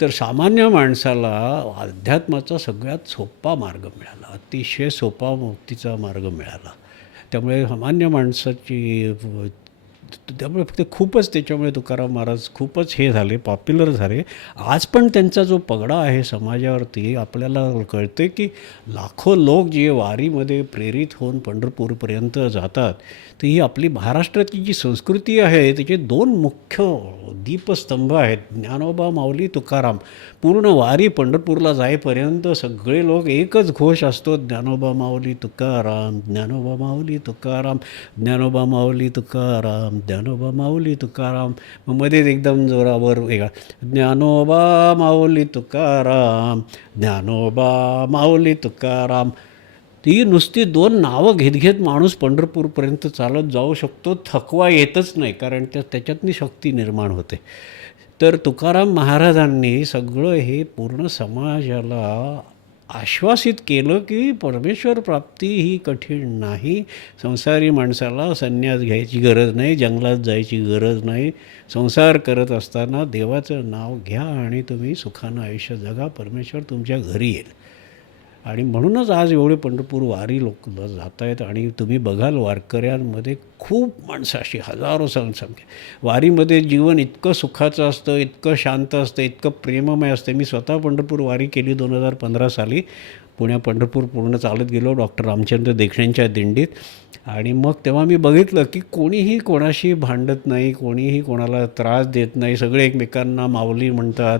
तर सामान्य माणसाला अध्यात्माचा सगळ्यात सोपा मार्ग मिळाला, अतिशय सोपा मुक्तीचा मार्ग मिळाला. त्यामुळे सामान्य माणसाची त्यामुळे फक्त खूपच त्याच्यामुळे तुकाराम महाराज खूपच हे झाले, पॉप्युलर झाले. आज पण त्यांचा जो पगडा आहे समाजावरती आपल्याला कळते की लाखो लोक जे वारीमध्ये प्रेरित होऊन पंढरपूरपर्यंत जातात. तर ही आपली महाराष्ट्राची जी संस्कृती आहे त्याचे 2 मुख्य दीपस्तंभ आहेत, ज्ञानोबा माऊली तुकाराम. पूर्ण वारी पंढरपूरला जाईपर्यंत सगळे लोक एकच घोष असतो, ज्ञानोबा माऊली तुकाराम, ज्ञानोबा माऊली तुकाराम, ज्ञानोबा माऊली तुकाराम, ज्ञानोबा माऊली तुकाराम. मग मध्येच एकदम जोरावर वेगळा, ज्ञानोबा माऊली तुकाराम, ज्ञानोबा माऊली तुकाराम. ती नुसती 2 नावं घेत घेत माणूस पंढरपूरपर्यंत चालत जाऊ शकतो, थकवा येतच नाही, कारण त्याच्यातनी शक्ती निर्माण होते. तर तुकाराम महाराजांनी सगळं हे पूर्ण समाजाला आश्वासित केलं की परमेश्वर प्राप्ती ही कठीण नाही, संसारी माणसाला संन्यास घ्यायची गरज नाही, जंगलात जायची गरज नाही, संसार करत असताना देवाचं नाव घ्या आणि तुम्ही सुखानं आयुष्य जगा, परमेश्वर तुमच्या घरी येईल. आणि म्हणूनच आज एवढे पंढरपूर वारी लोक जात आहेत. आणि तुम्ही बघाल वारकऱ्यांमध्ये खूप माणसं अशी हजारो संख्या. वारीमध्ये जीवन इतकं सुखाचं असतं, इतकं शांत असतं, इतकं प्रेममय असतं. मी स्वतः पंढरपूर वारी केली 2015 साली. पंढरपूर पूर्ण चालत गेलो डॉक्टर रामचंद्र देखणेंच्या दिंडीत. आणि मग तेव्हा मी बघितलं की कोणीही कोणाशी भांडत नाही, कोणीही कोणाला त्रास देत नाही, सगळे एकमेकांना माऊली म्हणतात,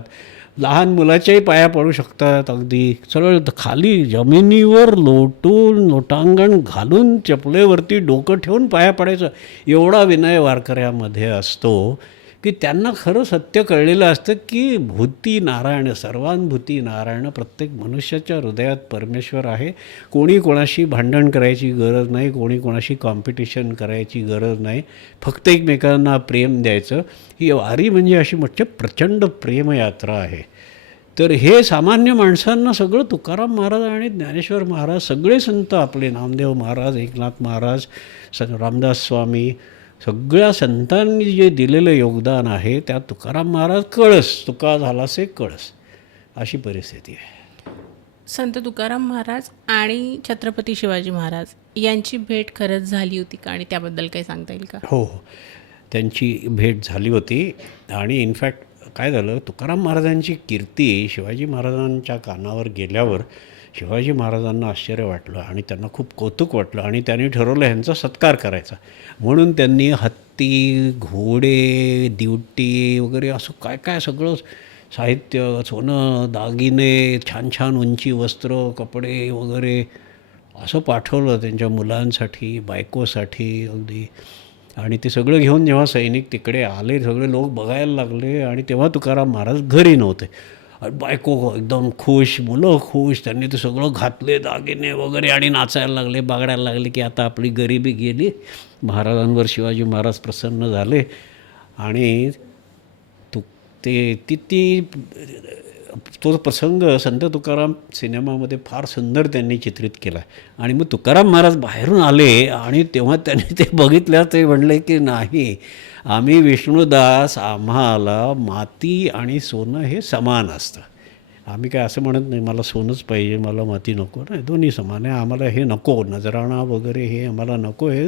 लहान मुलाच्याही पाया पडू शकतात, अगदी सरळ खाली जमिनीवर लोटून लोटांगण घालून चपलेवरती डोकं ठेवून पाया पडायचं, एवढा विनय वारकऱ्यामध्ये असतो की त्यांना खरं सत्य कळलेलं असतं की भूती नारायण, सर्वांभूती नारायण, प्रत्येक मनुष्याच्या हृदयात परमेश्वर आहे. कोणी कोणाशी भांडण करायची गरज नाही, कोणी कोणाशी कॉम्पिटिशन करायची गरज नाही, फक्त एकमेकांना प्रेम द्यायचं. ही वारी म्हणजे अशी म्हणजे प्रचंड प्रेमयात्रा आहे. तर हे सामान्य माणसांना सगळं तुकाराम महाराज आणि ज्ञानेश्वर महाराज, सगळे संत आपले, नामदेव महाराज, एकनाथ महाराज, रामदास स्वामी, सगळ्या संतांनी जे दिलेलं योगदान आहे त्यात तुकाराम महाराज कळस, तुका झालासे कळस, अशी परिस्थिती आहे. संत तुकाराम महाराज आणि छत्रपती शिवाजी महाराज यांची भेट खरंच झाली होती का, आणि त्याबद्दल काही सांगता येईल का? हो, त्यांची भेट झाली होती. आणि इनफॅक्ट काय झालं, तुकाराम महाराजांची कीर्ती शिवाजी महाराजांच्या कानावर गेल्यावर शिवाजी महाराजांना आश्चर्य वाटलं आणि त्यांना खूप कौतुक वाटलं. आणि त्यांनी ठरवलं ह्यांचा सत्कार करायचा. म्हणून त्यांनी हत्ती, घोडे, दिवटी वगैरे असं काय काय सगळं साहित्य, सोनं, दागिने, छान छान उंची वस्त्र, कपडे वगैरे असं पाठवलं त्यांच्या मुलांसाठी, बायकोसाठी अगदी. आणि ते सगळं घेऊन जेव्हा सैनिक तिकडे आले, सगळे लोक बघायला लागले आणि तेव्हा तुकाराम महाराज घरी नव्हते. बायको एकदम खुश, मुलं खुश, त्यांनी ते सगळं घातले दागिने वगैरे आणि नाचायला लागले, बागडायला लागले की आता आपली गरिबी गेली. महाराजांवर शिवाजी महाराज प्रसन्न झाले आणि ते ती तो प्रसंग संत तुकाराम सिनेमामध्ये फार सुंदर त्यांनी चित्रित केला आहे. आणि मग तुकाराम महाराज बाहेरून आले आणि तेव्हा त्यांनी ते बघितल्यावर ते म्हणले की नाही, आम्ही विष्णुदास, आम्हाला माती आणि सोनं हे समान असतं. आम्ही काय असं म्हणत नाही मला सोनंच पाहिजे, मला माती नको, नाही, दोन्ही समान आहे, आम्हाला हे नको, नजराणा वगैरे हे आम्हाला नको. हे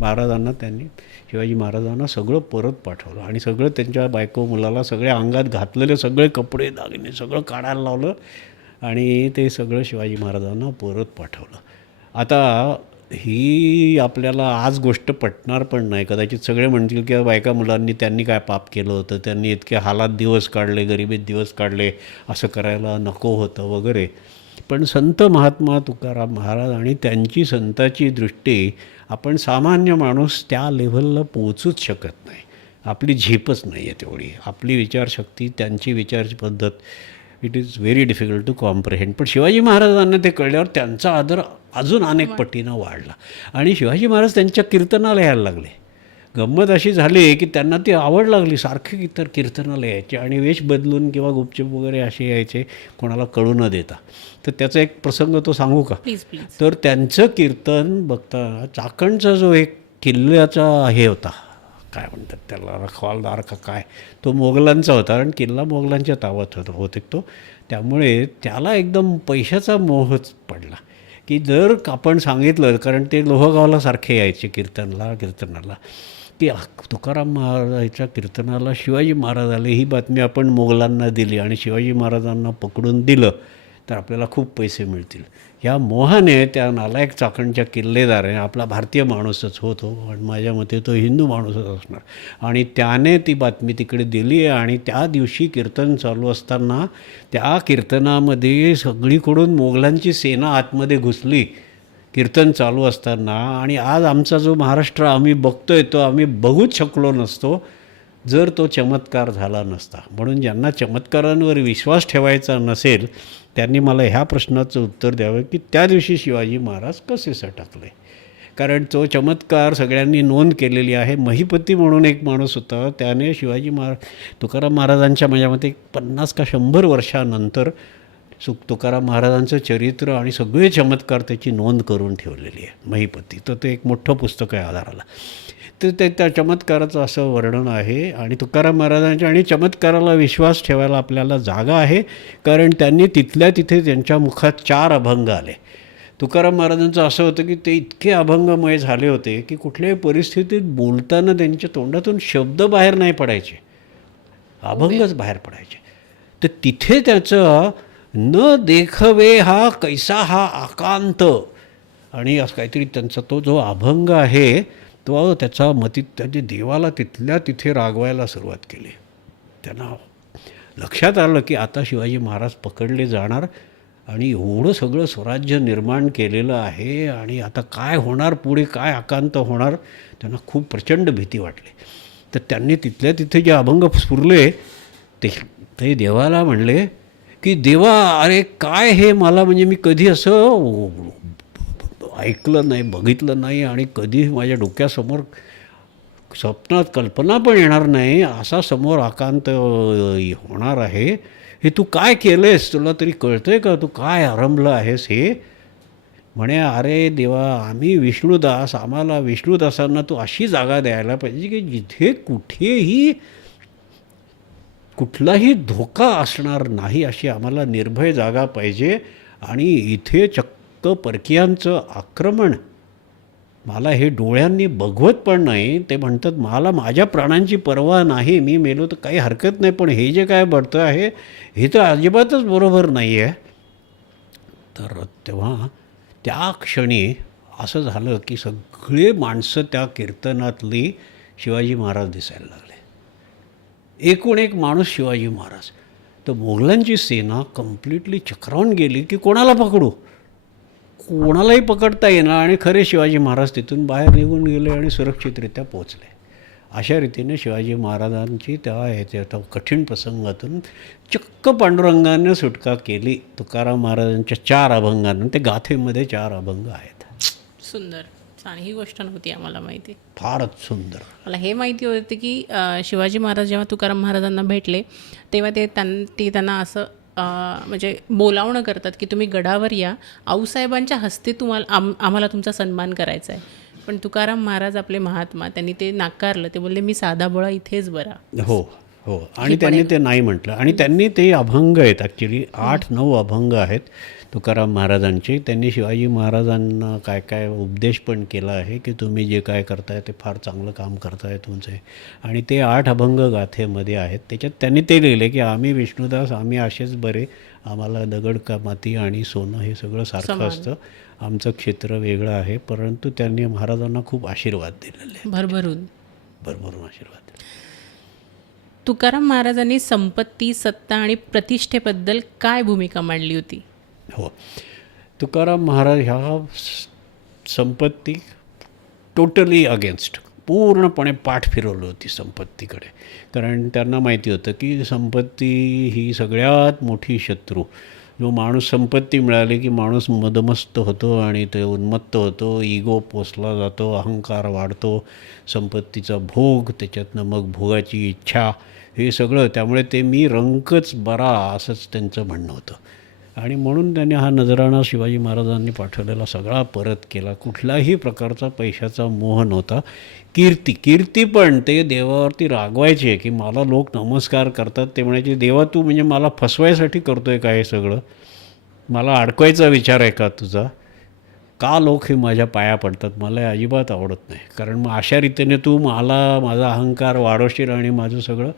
महाराजांना त्यांनी, शिवाजी महाराजांना सगळं परत पाठवलं आणि सगळं त्यांच्या बायको मुलाला सगळे अंगात घातलेले सगळे कपडे दागिने सगळं काढायला लावलं आणि ते सगळं शिवाजी महाराजांना परत पाठवलं. आता ही आपल्याला आज गोष्ट पटणार पण नाही. कदाचित सगळे म्हणतील की बायका मुलांनी त्यांनी काय पाप केलं होतं, त्यांनी इतके हालात दिवस काढले, गरिबीत दिवस काढले, असं करायला नको होतं वगैरे. पण संत महात्मा तुकाराम महाराज आणि त्यांची संताची दृष्टी, आपण सामान्य माणूस त्या लेव्हलला पोचूच शकत नाही. आपली झेपच नाही आहे तेवढी. आपली विचारशक्ती, त्यांची विचारची पद्धत, it is very difficult to comprehend. पण शिवाजी महाराजांना ते कळल्यावर त्यांचा आदर अजून अनेक पटीनं वाढला आणि शिवाजी महाराज त्यांच्या कीर्तनाला यायला लागले. गंमत अशी झाली की त्यांना ती आवड लागली, सारखे इतर कीर्तनाला यायचे आणि वेश बदलून किंवा गुपचूप वगैरे असे यायचे, कोणाला कळू न देता. तर त्याचा एक प्रसंग तो सांगू का? Please please. तर त्यांचं कीर्तन बघता चाकणचा जो एक किल्ल्याचा हे होता, काय म्हणतात त्याला, रखवालदार का काय, तो मोगलांचा होता कारण किल्ला मोगलांच्या ताब्यात होते तो. त्यामुळे त्याला एकदम पैशाचा मोहच पडला की जर आपण सांगितलं, कारण ते लोहगावला सारखे यायचे कीर्तनाला, की तुकाराम महाराजांच्या कीर्तनाला शिवाजी महाराज आले, ही बातमी आपण मोगलांना दिली आणि शिवाजी महाराजांना पकडून दिलं तर आपल्याला खूप पैसे मिळतील. ह्या मोहाने त्या नालायक चाकणच्या किल्लेदाराने, आपला भारतीय माणूसच होतो आणि माझ्या मते तो हिंदू माणूसच असणार, आणि त्याने ती बातमी तिकडे दिली. आणि त्या दिवशी कीर्तन चालू असताना त्या कीर्तनामध्ये सगळीकडून मोगलांची सेना आतमध्ये घुसली कीर्तन चालू असताना. आणि आज आमचा जो महाराष्ट्र आम्ही बघतोय तो आम्ही बघूच शकलो नसतो जर तो चमत्कार झाला नसता. म्हणून ज्यांना चमत्कारांवर विश्वास ठेवायचा नसेल त्यांनी मला ह्या प्रश्नाचं उत्तर द्यावं की त्या दिवशी शिवाजी महाराज कसे सटकले. कारण तो चमत्कार सगळ्यांनी नोंद केलेली आहे. महिपती म्हणून एक माणूस होता, त्याने शिवाजी तुकाराम महाराजांच्या माझ्या मते 50 का 100 वर्षानंतर तुकाराम महाराजांचं चरित्र आणि सगळे चमत्कार त्याची नोंद करून ठेवलेली आहे, महिपती. तर ते एक मोठं पुस्तक आहे आधाराला. तर त्या चमत्काराचं असं वर्णन आहे. आणि तुकाराम महाराजांच्या आणि चमत्काराला विश्वास ठेवायला आपल्याला जागा आहे, कारण त्यांनी तिथल्या तिथे त्यांच्या मुखात 4 अभंग आले. तुकाराम महाराजांचं असं होतं की ते इतके अभंगमय झाले होते की कुठल्याही परिस्थितीत बोलताना त्यांच्या तोंडातून शब्द बाहेर नाही पडायचे, अभंगच बाहेर पडायचे. तर तिथे त्याचं न देखवे हा कैसा हा आकांत, आणि असं काहीतरी त्यांचा तो जो अभंग आहे तो त्याचा त्याने देवाला तिथल्या तिथे रागवायला सुरुवात केली. त्यांना लक्षात आलं की आता शिवाजी महाराज पकडले जाणार आणि एवढं सगळं स्वराज्य निर्माण केलेलं आहे आणि आता काय होणार, पुढे काय आकांत होणार, त्यांना खूप प्रचंड भीती वाटली. तर त्यांनी तिथल्या तिथे जे अभंग स्फुरले ते देवाला म्हणले की देवा, अरे काय हे, मला म्हणजे मी कधी असं ऐकलं नाही, बघितलं नाही आणि कधी माझ्या डोक्यासमोर स्वप्नात कल्पना पण येणार नाही असा समोर आकांत होणार आहे. हे तू काय केलं आहेस, तुला तरी कळतं आहे का, तू काय आरंभलं आहेस हे. म्हणे अरे देवा, आम्ही विष्णुदास, आम्हाला विष्णुदासांना तू अशी जागा द्यायला पाहिजे की जिथे कुठलाही धोका असणार नाही, अशी आम्हाला निर्भय जागा पाहिजे. आणि इथे चक्क परकीयांचं आक्रमण मला हे डोळ्यांनी बघवत पण नाही. ते म्हणतात मला माझ्या प्राणांची पर्वा नाही, मी मेलो तर काही हरकत नाही, पण हे जे काय घडतं आहे हे तर अजिबातच बरोबर नाही आहे. तर तेव्हा त्या क्षणी असं झालं की सगळे माणसं त्या कीर्तनातली शिवाजी महाराज दिसायला लागले. एकूण एक माणूस शिवाजी महाराज. तर मोगलांची सेना कम्प्लिटली चक्रावून गेली की कोणाला पकडू, कोणालाही पकडता येणार. आणि खरे शिवाजी महाराज तिथून बाहेर निघून गेले आणि सुरक्षितरित्या पोचले. अशा रीतीने शिवाजी महाराजांची त्या कठीण प्रसंगातून चक्क पांडुरंगाने सुटका केली तुकाराम महाराजांच्या 4 अभंगांना. ते गाथेमध्ये 4 अभंग आहेत. सुंदर, छान, ही गोष्ट नव्हती आम्हाला माहिती. फारच सुंदर. मला हे माहिती होतं की शिवाजी महाराज जेव्हा तुकाराम महाराजांना भेटले तेव्हा ते त्यांना असं म्हणजे बोलावणं करतात की तुम्ही गडावर या, आऊसाहेबांच्या हस्ते आम्हाला तुमचा सन्मान करायचा आहे. पण तुकाराम महाराज आपले महात्मा, त्यांनी ते नाकारलं. ते बोलले मी साधा बोळा इथेच बरा. हो हो. आणि त्यांनी ते नाही म्हटलं. आणि त्यांनी ते अभंग आहेत, ॲक्च्युली 8-9 अभंग आहेत तुकाराम महाराजांचे. त्यांनी शिवाजी महाराजांना काय काय उपदेश पण केला आहे की तुम्ही जे काय करताय ते फार चांगलं काम करताय तुमचे. आणि ते 8 अभंग गाथेमध्ये आहेत. त्याच्यात त्यांनी ते लिहिले की आम्ही विष्णुदास, आम्ही असेच बरे, आम्हाला दगड का माती आणि सोनं हे सगळं सारखं असतं, आमचं क्षेत्र वेगळं आहे. परंतु त्यांनी महाराजांना खूप आशीर्वाद दिलेले, भरभरून भरभरून आशीर्वाद. तुकाराम महाराजांनी संपत्ती, सत्ता आणि प्रतिष्ठेबद्दल काय भूमिका मांडली होती? हो, तुकाराम महाराज ह्या संपत्ती टोटली अगेन्स्ट, पूर्णपणे पाठ फिरवली होती संपत्तीकडे. कारण त्यांना माहिती होतं की संपत्ती ही सगळ्यात मोठी शत्रू. जो माणूस संपत्ती मिळाली की माणूस मदमस्त होतो आणि ते उन्मत्त होतो, इगो पोसला जातो, अहंकार वाढतो, संपत्तीचा भोग, त्याच्यातनं मग भोगाची इच्छा, हे सगळं. त्यामुळे ते मी रंकच बरा असंच त्यांचं म्हणणं होतं. आणि म्हणून त्यांनी हा नजराणा शिवाजी महाराजांनी पाठवलेला सगळा परत केला. कुठल्याही प्रकारचा पैशाचा मोह नव्हता. कीर्ती पण ते देवावरती रागवायचे की मला लोक नमस्कार करतात. ते म्हणायचे देवा तू म्हणजे मला फसवायसाठी करतो आहे का हे सगळं? मला अडकवायचा विचार आहे का तुझा? का लोक हे माझ्या पाया पडतात? मला हे अजिबात आवडत नाही. कारण मग अशा रीतीने तू मला माझा अहंकार वाढवशील आणि माझं सगळं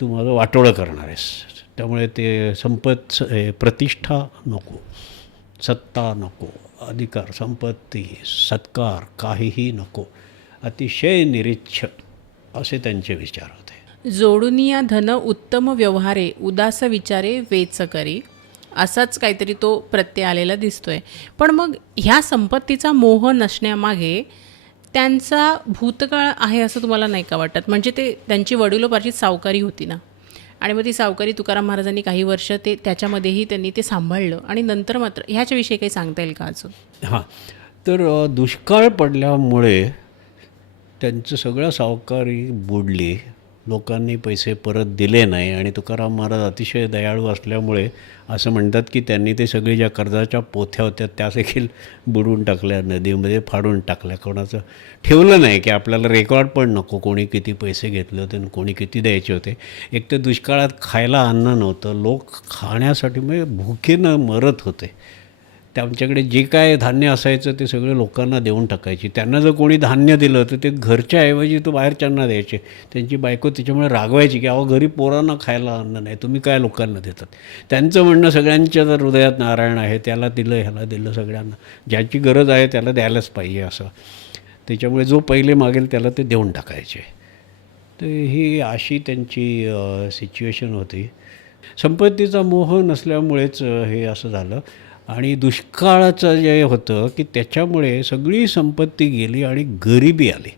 तू माझं वाटोळं करणार आहेस. त्यामुळे ते प्रतिष्ठा नको, सत्ता नको, अधिकार, संपत्ती, सत्कार काहीही नको, अतिशय निरीच्छ असे त्यांचे विचार होते. जोडुनिया धन उत्तम व्यवहारे, उदास विचारे वेच करी, असाच काहीतरी तो प्रत्यय आलेला दिसतोय. पण मग ह्या संपत्तीचा मोह नसण्यामागे त्यांचा भूतकाळ आहे असं तुम्हाला नाही का वाटत? म्हणजे ते त्यांची वडिलोपार्जित सावकारी होती ना, आणि मग ती सावकारी तुकाराम महाराजांनी काही वर्ष त्याच्यामध्येही त्यांनी ते सांभाळलं आणि नंतर मात्र ह्याच्याविषयी काही सांगता येईल का अजून? हां, तर दुष्काळ पडल्यामुळे त्यांचं सगळं सावकारी बुडली, लोकांनी पैसे परत दिले नाही. आणि तुकाराम महाराज अतिशय दयाळू असल्यामुळे असं म्हणतात की त्यांनी ते सगळे ज्या कर्जाच्या पोथ्या होत्या त्या देखील बुडवून टाकल्या, नदीमध्ये फाडून टाकल्या. कोणाचं ठेवलं नाही की आपल्याला रेकॉर्ड पण नको कोणी किती पैसे घेतले होते आणि कोणी किती द्यायचे होते. एक तर दुष्काळात खायला अन्न नव्हतं, लोक खाण्यासाठी म्हणजे भुकेनं मरत होते. त्यांच्याकडे जे काय धान्य असायचं ते सगळं लोकांना देऊन टाकायची. त्यांना जर कोणी धान्य दिलं तर ते घरच्या ऐवजी तो बाहेरच्यांना द्यायचे. त्यांची बायको त्याच्यामुळे रागवायची की अहो घरी पोरांना खायला अन्न नाही, तुम्ही काय लोकांना देतात. त्यांचं म्हणणं सगळ्यांच्या जर हृदयात नारायण आहे, त्याला दिलं, ह्याला दिलं, सगळ्यांना ज्याची गरज आहे त्याला द्यायलाच पाहिजे असं. त्याच्यामुळे जो पहिले मागेल त्याला ते देऊन टाकायचे. तर ही अशी त्यांची सिच्युएशन होती. संपत्तीचा मोह नसल्यामुळेच हे असं झालं. आणि दुष्काळाचं जे होतं की त्याच्यामुळे सगळी संपत्ती गेली आणि गरिबी आली.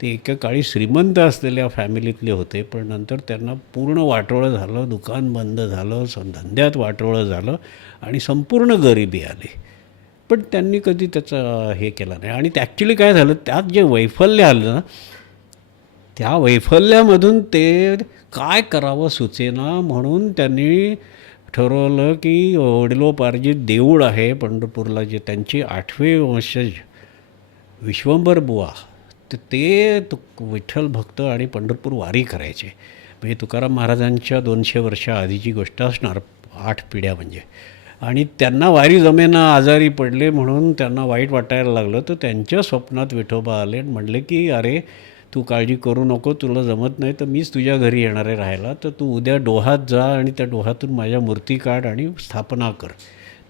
ते एका काळी श्रीमंत असलेल्या फॅमिलीतले होते, पण नंतर त्यांना पूर्ण वाटोळं झालं, दुकान बंद झालं, धंद्यात वाटोळं झालं आणि संपूर्ण गरिबी आली. पण त्यांनी कधी त्याचा हे केला नाही. आणि ॲक्च्युली काय झालं, त्यात जे वैफल्य आलं ना, त्या वैफल्यामधून ते काय करावं सुचेना, म्हणून त्यांनी ठरवलं की वडिलोपार्जित देऊळ आहे पंढरपूरला, जे त्यांचे 8वे वंशज विश्वंभर बुवा, तर ते विठ्ठल भक्त आणि पंढरपूर वारी करायचे. म्हणजे तुकाराम महाराजांच्या 200 वर्षाआधीची गोष्ट असणार, 8 पिढ्या म्हणजे. आणि त्यांना वारी जमेना, आजारी पडले, म्हणून त्यांना वाईट वाटायला लागलं. तर त्यांच्या स्वप्नात विठोबा आले आणि म्हणले की अरे तू काळजी करू नको, तुला जमत नाही तर मीच तुझ्या घरी येणार आहे राहायला, तर तू उद्या डोहात जा आणि त्या डोहातून माझ्या मूर्ती काढ आणि स्थापना कर.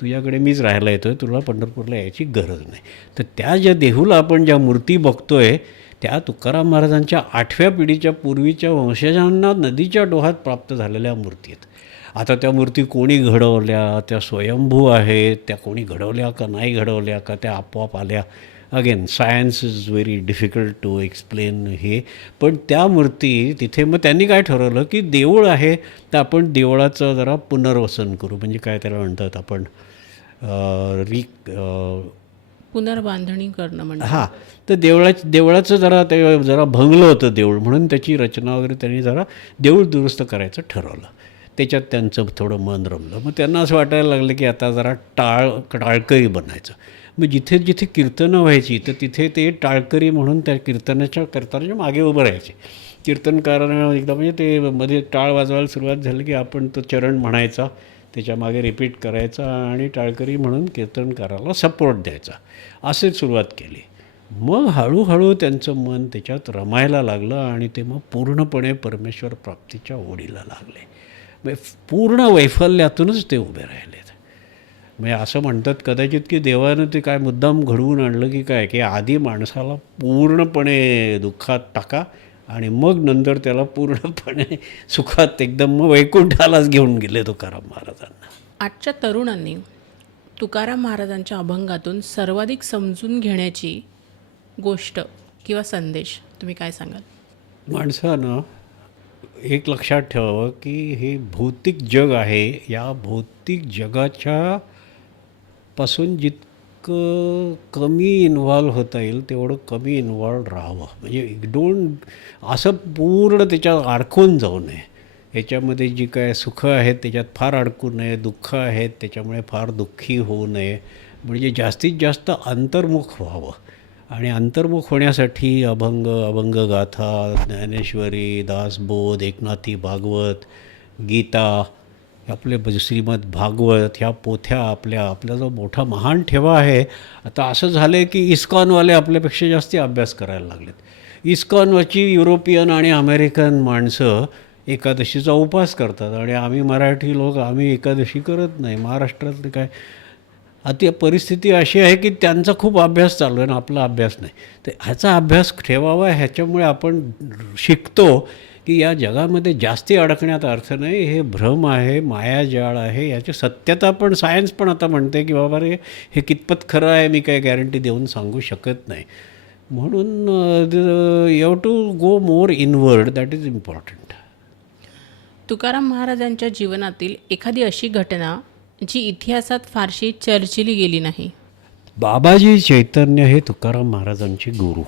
तुझ्याकडे मीच राहायला येतो आहे, तुला पंढरपूरला यायची गरज नाही. तर त्या ज्या देहूला आपण ज्या मूर्ती बघतो आहे त्या तुकाराम महाराजांच्या 8व्या पिढीच्या पूर्वीच्या वंशजांना नदीच्या डोहात प्राप्त झालेल्या मूर्ती आहेत. आता त्या मूर्ती कोणी घडवल्या, त्या स्वयंभू आहेत, त्या कोणी घडवल्या का नाही घडवल्या का त्या आपोआप आल्या, again science is very difficult to explain हे. पण त्या मूर्ती तिथे, मग त्यांनी काय ठरवलं की देऊळ आहे तर आपण देवळाचं जरा पुनर्वसन करू. म्हणजे काय त्याला म्हणतात आपण पुनर्बांधणी करणं म्हणजे हां, तर देवळाचं जरा भंगलं होतं देऊळ, म्हणून त्याची रचना वगैरे त्यांनी जरा देऊळ दुरुस्त करायचं ठरवलं. त्याच्यात त्यांचं थोडं मन रमलं. मग त्यांना असं वाटायला लागलं की आता जरा टाळकरी बनायचं. मग जिथे जिथे कीर्तनं व्हायची तर तिथे ते टाळकरी म्हणून त्या कीर्तनाच्या मागे उभं राहायचे. कीर्तनकारानं एकदा म्हणजे ते मध्ये टाळ वाजवायला सुरुवात झाली की आपण तो चरण म्हणायचा, त्याच्यामागे रिपीट करायचा आणि टाळकरी म्हणून कीर्तनकाराला सपोर्ट द्यायचा. असे सुरुवात केली. मग हळूहळू त्यांचं मन त्याच्यात रमायला लागलं आणि ते मग पूर्णपणे परमेश्वर प्राप्तीच्या ओढीला लागले. म्हणजे पूर्ण वैफल्यातूनच ते उभे राहिलेत. म्हणजे असं म्हणतात कदाचित की देवानं ते काय मुद्दाम घडवून आणलं की काय, की आधी माणसाला पूर्णपणे दुःखात टाका आणि मग नंतर त्याला पूर्णपणे सुखात एकदम मग वैकुंठालाच घेऊन गेले तुकाराम महाराजांना. आजच्या तरुणांनी तुकाराम महाराजांच्या अभंगातून सर्वाधिक समजून घेण्याची गोष्ट किंवा संदेश तुम्ही काय सांगाल? माणसानं एक लक्षात ठेवावं की हे भौतिक जग आहे, या भौतिक जगाच्या पासून जितकं कमी इन्व्हॉल्व होता येईल तेवढं कमी इन्व्हॉल्व राहावं. म्हणजे असं पूर्ण त्याच्यात अडकून जाऊ नये. ह्याच्यामध्ये जी काय सुखं आहेत त्याच्यात फार अडकू नये, दुःख आहेत त्याच्यामुळे फार दुःखी होऊ नये. म्हणजे जास्तीत जास्त अंतर्मुख व्हावं. आणि अंतर्मुख होण्यासाठी अभंगगाथा, ज्ञानेश्वरी, दासबोध, एकनाथी भागवत, गीता, आपले श्रीमद भागवत ह्या पोथ्या आपला जो मोठा महान ठेवा आहे. आता असं झालं आहे की इस्कॉनवाले आपल्यापेक्षा जास्ती अभ्यास करायला लागलेत. इस्कॉनवरची युरोपियन आणि अमेरिकन माणसं एकादशीचा उपास करतात आणि आम्ही मराठी लोक आम्ही एकादशी करत नाही. महाराष्ट्रातले काय आता परिस्थिती अशी आहे की त्यांचा खूप अभ्यास चालू आहे आणि आपला अभ्यास नाही. तर ह्याचा अभ्यास ठेवावा. ह्याच्यामुळे आपण शिकतो की या जगामध्ये जास्ती अडकण्यात अर्थ नाही. हे भ्रम आहे, मायाजाळ आहे. याची सत्यता पण सायन्स पण आता म्हणते की बाबा रे हे कितपत खरं आहे मी काही गॅरंटी देऊन सांगू शकत नाही. म्हणून you have to go more inward, that is important. Tukaram महाराजांच्या जीवनातील एखादी अशी घटना जी इतिहासात फारशी चर्चिली गेली नाही? बाबाजी चैतन्य हे तुकाराम महाराजांचे गुरु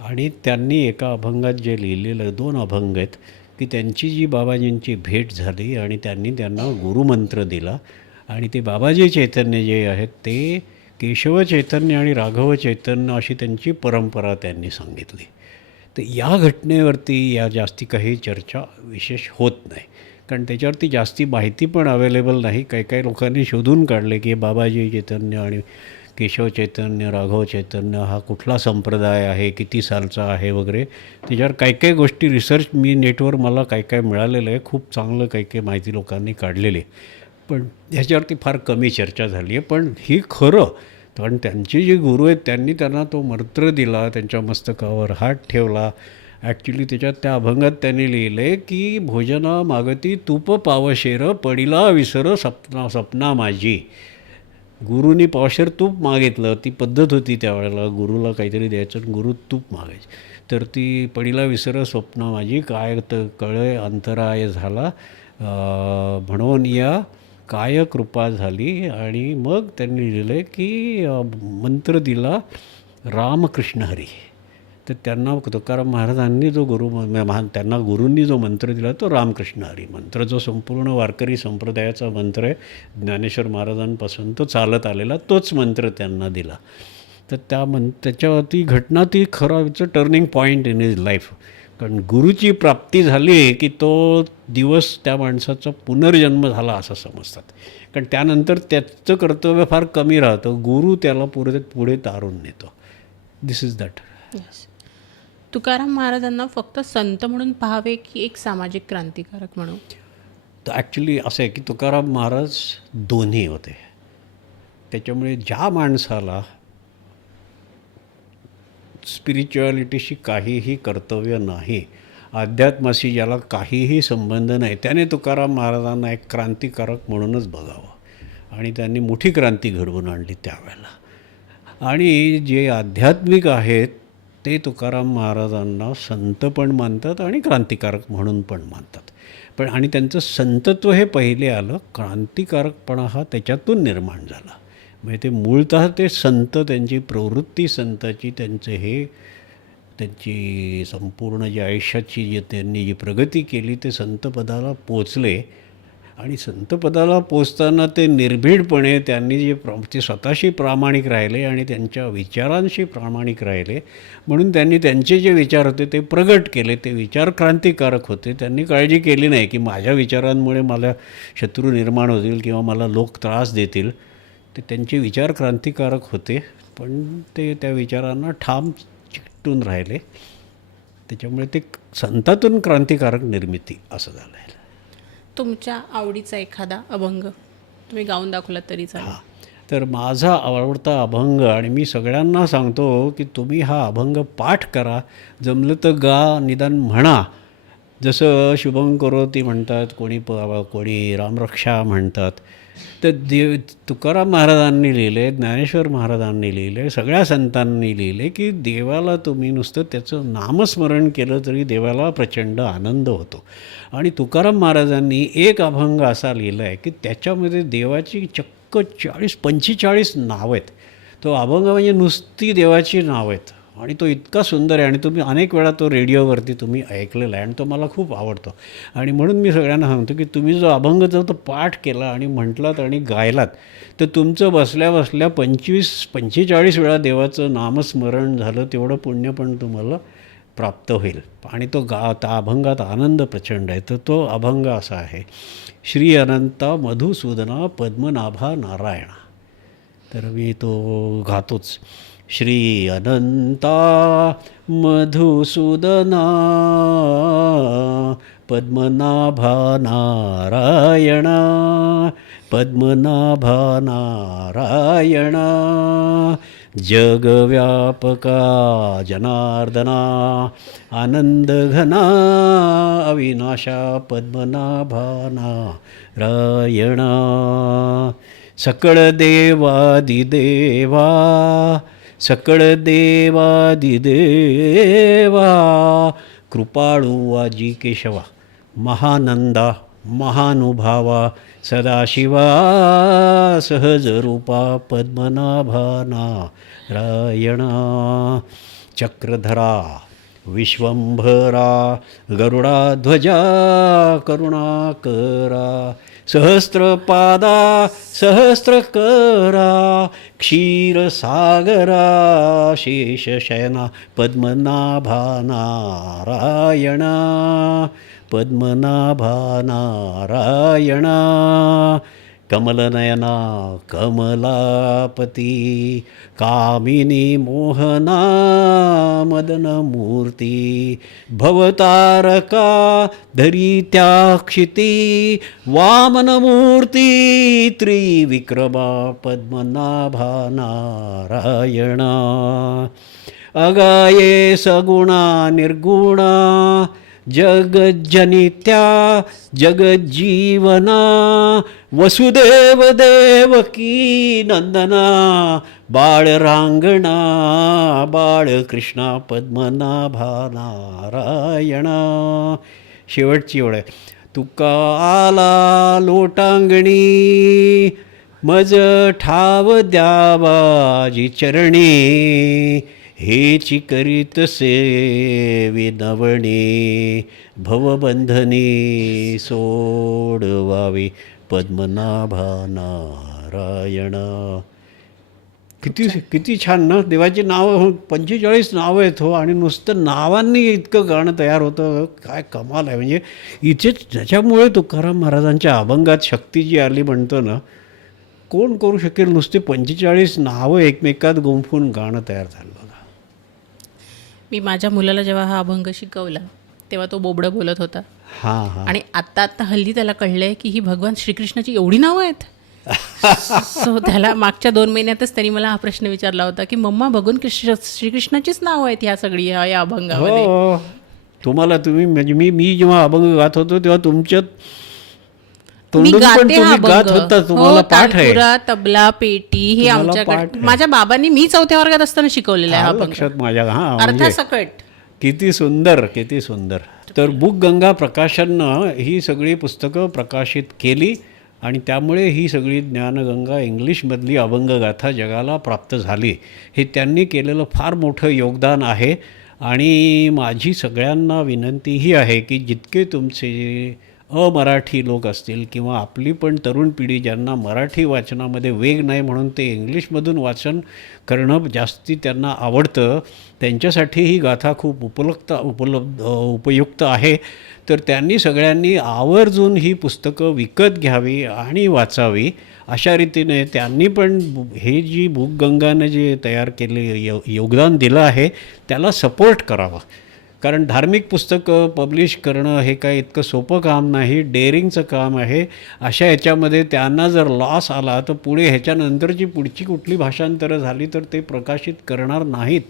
आणि त्यांनी एका अभंगात जे लिहिलेलं 2 अभंग आहेत की त्यांची जी बाबाजींची भेट झाली आणि त्यांनी त्यांना गुरुमंत्र दिला आणि ते बाबाजी चैतन्य जे आहेत ते केशव चैतन्य आणि राघव चैतन्य अशी त्यांची परंपरा त्यांनी सांगितली. तर या घटनेवरती या जास्ती काही चर्चा विशेष होत नाही, कारण त्याच्यावरती जास्ती माहिती पण अवेलेबल नाही. काही लोकांनी शोधून काढले की बाबाजी चैतन्य आणि केशव चैतन्य, राघव चैतन्य हा कुठला संप्रदाय आहे, किती सालचा आहे वगैरे. त्याच्यावर काही गोष्टी रिसर्च मी नेटवर मला काय मिळालेलं आहे. खूप चांगलं काही माहिती लोकांनी काढलेली, पण ह्याच्यावरती फार कमी चर्चा झाली आहे. पण ही खरं, कारण त्यांचे जे गुरु आहेत त्यांनी त्यांना तो मंत्र दिला, त्यांच्या मस्तकावर हात ठेवला. ॲक्च्युली त्याच्यात त्या अभंगात त्यांनी लिहिलं आहे की भोजना मागती तूप पावशेर, पडिला विसर सपना माझी. गुरुनी पावशेर तूप मागितलं, ती पद्धत होती त्यावेळेला. गुरुला काहीतरी द्यायचं आणि गुरु तूप मागायचे. तर ती पडिला विसर स्वप्न माझी, काय कळे अंतराय झाला, म्हणून या काय कृपा झाली. आणि मग त्यांनी लिहिलं आहे की मंत्र दिला रामकृष्ण हरी. तर त्यांना तुकाराम महाराजांनी जो त्यांना गुरूंनी जो मंत्र दिला तो रामकृष्ण हरी मंत्र, जो संपूर्ण वारकरी संप्रदायाचा मंत्र आहे. ज्ञानेश्वर महाराजांपासून तो चालत आलेला तोच मंत्र त्यांना दिला. तर त्याच्यावरती घटना ती खरंच turning point in his life. कारण गुरुची प्राप्ती झाली की तो दिवस त्या माणसाचा पुनर्जन्म झाला असं समजतात. कारण त्यानंतर त्याचं कर्तव्य फार कमी राहतं, गुरु त्याला पुढे तारून नेतो. दिस इज दॅट. तुकाराम महाराजांना फक्त संत म्हणून पाहावे की एक सामाजिक क्रांतिकारक म्हणून? तर ॲक्च्युली असं आहे की तुकाराम महाराज दोन्ही होते. त्याच्यामुळे ज्या माणसाला स्पिरिच्युअलिटीशी काहीही कर्तव्य नाही, अध्यात्माशी ज्याला काहीही संबंध नाही, त्याने तुकाराम महाराजांना एक क्रांतिकारक म्हणूनच बघावं. आणि त्यांनी मोठी क्रांती घडवून आणली त्यावेळेला. आणि जे आध्यात्मिक आहेत ते तुकाराम महाराजांना संत पण मानतात आणि क्रांतिकारक म्हणून पण मानतात. पण आणि त्यांचं संतत्व हे पहिले आलं, क्रांतिकारकपणा हा त्याच्यातून निर्माण झाला. म्हणजे ते मूळतः ते संत, त्यांची प्रवृत्ती संताची, त्यांचं हे त्यांची संपूर्ण जी आयुष्याची जी त्यांनी जी प्रगती केली ते संतपदाला पोचले. आणि संतपदाला पोचताना ते निर्भीडपणे त्यांनी ते स्वतःशी प्रामाणिक राहिले आणि त्यांच्या विचारांशी प्रामाणिक राहिले. म्हणून त्यांनी त्यांचे जे विचार होते ते प्रगट केले. ते विचार क्रांतिकारक होते. त्यांनी काळजी केली नाही की माझ्या विचारांमुळे मला शत्रू निर्माण होतील किंवा मला लोक त्रास देतील. ते त्यांचे विचार क्रांतिकारक होते, पण ते त्या विचारांना ठाम चिकटून राहिले. त्याच्यामुळे ते संतातून क्रांतिकारक निर्मिती असं झालं आहे. तुमच्या आवडीचा एखादा अभंग तुम्ही गाऊन दाखवलात तरी चालेल. तर माझा आवडता अभंग, आणि मी सगळ्यांना सांगतो की तुम्ही हा अभंग पाठ करा, जमलं तर गा, निदान म्हणा. जसं शुभं करोती म्हणतात, कोणी रामरक्षा म्हणतात. तर तुकाराम महाराजांनी लिहिले, ज्ञानेश्वर महाराजांनी लिहिले, सगळ्या संतांनी लिहिले की देवाला तुम्ही नुसतं त्याचं नामस्मरण केलं तरी देवाला प्रचंड आनंद होतो. आणि तुकाराम महाराजांनी एक अभंग असा लिहिला आहे की त्याच्यामध्ये देवाची चक्क 45 नावं आहेत. तो अभंग म्हणजे नुसती देवाची नावं आहेत आणि तो इतका सुंदर आहे. आणि तुम्ही अनेक वेळा तो रेडिओवरती तुम्ही ऐकलेला आहे आणि तो मला खूप आवडतो. आणि म्हणून मी सगळ्यांना सांगतो की तुम्ही जो अभंग जो तो पाठ केला आणि म्हटलात आणि गायलात तर तुमचं बसल्या बसल्या 45 वेळा देवाचं नामस्मरण झालं तेवढं पुण्य पण तुम्हाला प्राप्त होईल. आणि तो त्या अभंगात आनंद प्रचंड आहे. तर तो अभंग असा आहे, श्री अनंता मधुसूदना पद्मनाभा नारायणा. तर मी तो गातोच. श्री अनंता मधुसूदना पद्मनाभा नारायणा, पद्मनाभा नारायणा, जगव्यापका जनार्दना, आनंदघना अविनाशा, पद्मनाभा नारायणा. सकळ देवादिदेवा, सकळ देवादिदेवा, कृपाळू वाजी केशवा, महानंदा महानुभावा, सदाशिवा सहजरूपा, पद्मनाभा नारायणा. चक्रधरा विश्वंभरा, गरुडाध्वजा करुणाकरा, सहस्रपादा सहस्रकरा, क्षीरसागरा शेषशयना, पद्मनाभा नारायणा, पद्मनाभा नारायणा. कमलनयना कमलापती, कामिनी मोहना मदनमूर्ती, भवतारका धरित्याक्षिती, वामनमूर्ती त्रिविक्रमा, पद्मनाभा नारायणा. अगाये सगुणा निर्गुणा, जगज्जनित्या जगज्जीवना, वसुदेव देवकी नंदना, बाळरांगणा बाळकृष्णा, पद्मनाभा नारायणा. शेवटची ओळ आहे, तुका आला लोटांगणी, मज ठाव द्यावाजी चरणी, हेची करीत सेवी नवणी, भवबंधनी सोडवावी, पद्मनाभा नारायणा. किती छान ना. देवाची नावं 45 नावं आहेत हो. आणि नुसतं नावांनी इतकं गाणं तयार होतं, काय कमाल आहे. म्हणजे इथेच त्याच्यामुळे तुकाराम महाराजांच्या अभंगात शक्ती जी आली म्हणतो ना, कोण करू शकेल. नुसते 45 नावं एकमेकात गुंफून गाणं तयार झालं बघा. मी माझ्या मुलाला जेव्हा हा अभंग शिकवला तेव्हा तो बोबडं बोलत होता. हां. आणि आत्ता हल्ली त्याला कळलंय की ही भगवान श्रीकृष्णाची एवढी नावं आहेत. सो त्याला मागच्या 2 महिन्यातच त्यांनी मला हा प्रश्न विचारला होता की मम्मा भगवान श्रीकृष्णाचीच नावं आहेत ह्या सगळी या अभंगामध्ये. हो. तुम्ही म्हणजे मी जेव्हा अभंग गात होतो तेव्हा तुमच्यात मी गाते हा गात होता. अभंग. तुम्हाला पाठ आहे. तानपुरा, तबला, पेटी हे तुम्हाला पाठ आमच्याकडे आहे. माझ्या बाबांनी मी 4थ्या वर्गात असताना शिकवलेला आहे हा अभंग. लक्षात माझ्या. हां, म्हणजे अर्थासकट. किती सुंदर, किती सुंदर. तर बुक गंगा प्रकाशननं ही सगळी पुस्तकं प्रकाशित केली आणि त्यामुळे ही सगळी ज्ञानगंगा इंग्लिशमधली अभंगगाथा जगाला प्राप्त झाली. हे त्यांनी केलेलं फार मोठं योगदान आहे. आणि माझी सगळ्यांना विनंती ही आहे की जितके तुमचे अमराठी लोक असतील किंवा आपली पण तरुण पिढी ज्यांना मराठी वाचनामध्ये वेग नाही म्हणून ते इंग्लिशमधून वाचन करणं जास्ती त्यांना आवडतं, त्यांच्यासाठी ही गाथा खूप उपयुक्त आहे. तर त्यांनी सगळ्यांनी आवर्जून ही पुस्तकं विकत घ्यावी आणि वाचावी. अशा रीतीने त्यांनी पण हे जी बुकगंगानं जे तयार केले योगदान दिलं आहे त्याला सपोर्ट करावा. कारण धार्मिक पुस्तकं पब्लिश करणं हे काय इतकं सोपं काम नाही, डेअरिंगचं काम आहे. अशा ह्याच्यामध्ये त्यांना जर लॉस आला तर पुढे ह्याच्यानंतरची पुढची कुठली भाषांतरं झाली तर ते प्रकाशित करणार नाहीत.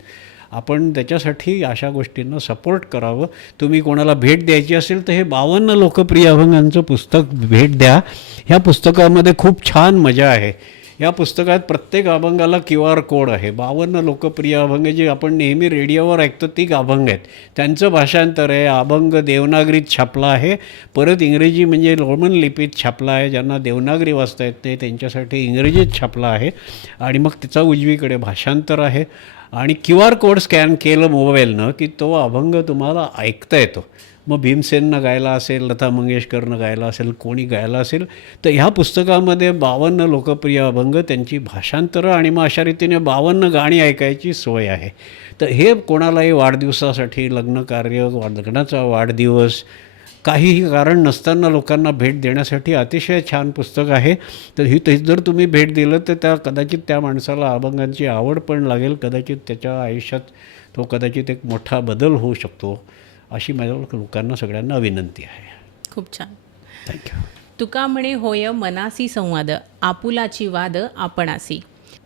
आपण त्याच्यासाठी अशा गोष्टींना सपोर्ट करावं. तुम्ही कोणाला भेट द्यायची असेल तर हे 52 लोकप्रिय अभंगांचं पुस्तक भेट द्या. ह्या पुस्तकामध्ये खूप छान मजा आहे. या पुस्तकात प्रत्येक अभंगाला QR कोड आहे. 52 लोकप्रिय अभंग जे आपण नेहमी रेडिओवर ऐकतो ती अभंग आहेत, त्यांचं भाषांतर आहे. अभंग देवनागरीत छापला आहे, परत इंग्रजी म्हणजे रोमन लिपीत छापला आहे. ज्यांना देवनागरी वाचता येत नाही त्यांच्यासाठी इंग्रजीत छापला आहे. आणि मग त्याचा उजवीकडे भाषांतर आहे. आणि QR कोड स्कॅन केलं मोबाईलनं की तो अभंग तुम्हाला ऐकता येतो. मग भीमसेननं गायला असेल, लता मंगेशकरनं गायला असेल, कोणी गायला असेल, तर ह्या पुस्तकामध्ये 52 लोकप्रिय अभंग, त्यांची भाषांतरं आणि मग अशा रीतीने 52 गाणी ऐकायची सोय आहे. तर हे कोणालाही वाढदिवसासाठी, लग्नकार्य, लग्नाचा वाढदिवस, काहीही कारण नसताना लोकांना भेट देण्यासाठी अतिशय छान पुस्तक आहे. तर ही जर तुम्ही भेट दिलं तर कदाचित त्या माणसाला अभंगांची आवड पण लागेल. कदाचित त्याच्या आयुष्यात तो कदाचित एक मोठा बदल होऊ शकतो. अशी माझ्या लोकांना सगळ्यांना विनंती आहे. खूप छान. थँक्यू. तुका म्हणे होय मनासी संवाद, आपुलाची वाद आपणासी.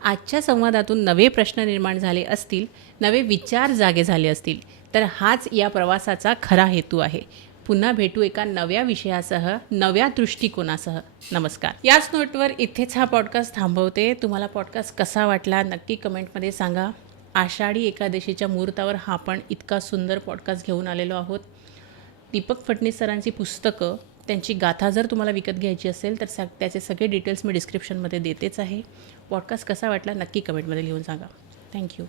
आजच्या संवादातून नवे प्रश्न निर्माण झाले असतील, नवे विचार जागे झाले असतील, तर हाच या प्रवासाचा खरा हेतू आहे. पुन्हा भेटू एका नव्या विषयासह, नव्या दृष्टिकोनासह. नमस्कार. याच नोटवर इथेच हा पॉडकास्ट थांबवते. तुम्हाला पॉडकास्ट कसा वाटला नक्की कमेंटमध्ये सांगा. आषाढी एकादशीच्या मुहूर्तावर हा आपण इतका सुंदर पॉडकास्ट घेऊन आलेलो आहोत. दीपक फडणीस सरांची पुस्तकं, त्यांची गाथा जर तुम्हाला विकत घ्यायची असेल तर त्याचे सगळे डिटेल्स मी डिस्क्रिप्शनमध्ये देतेच आहे. पॉडकास्ट कसा वाटला नक्की कमेंटमध्ये लिहून सांगा. थँक्यू.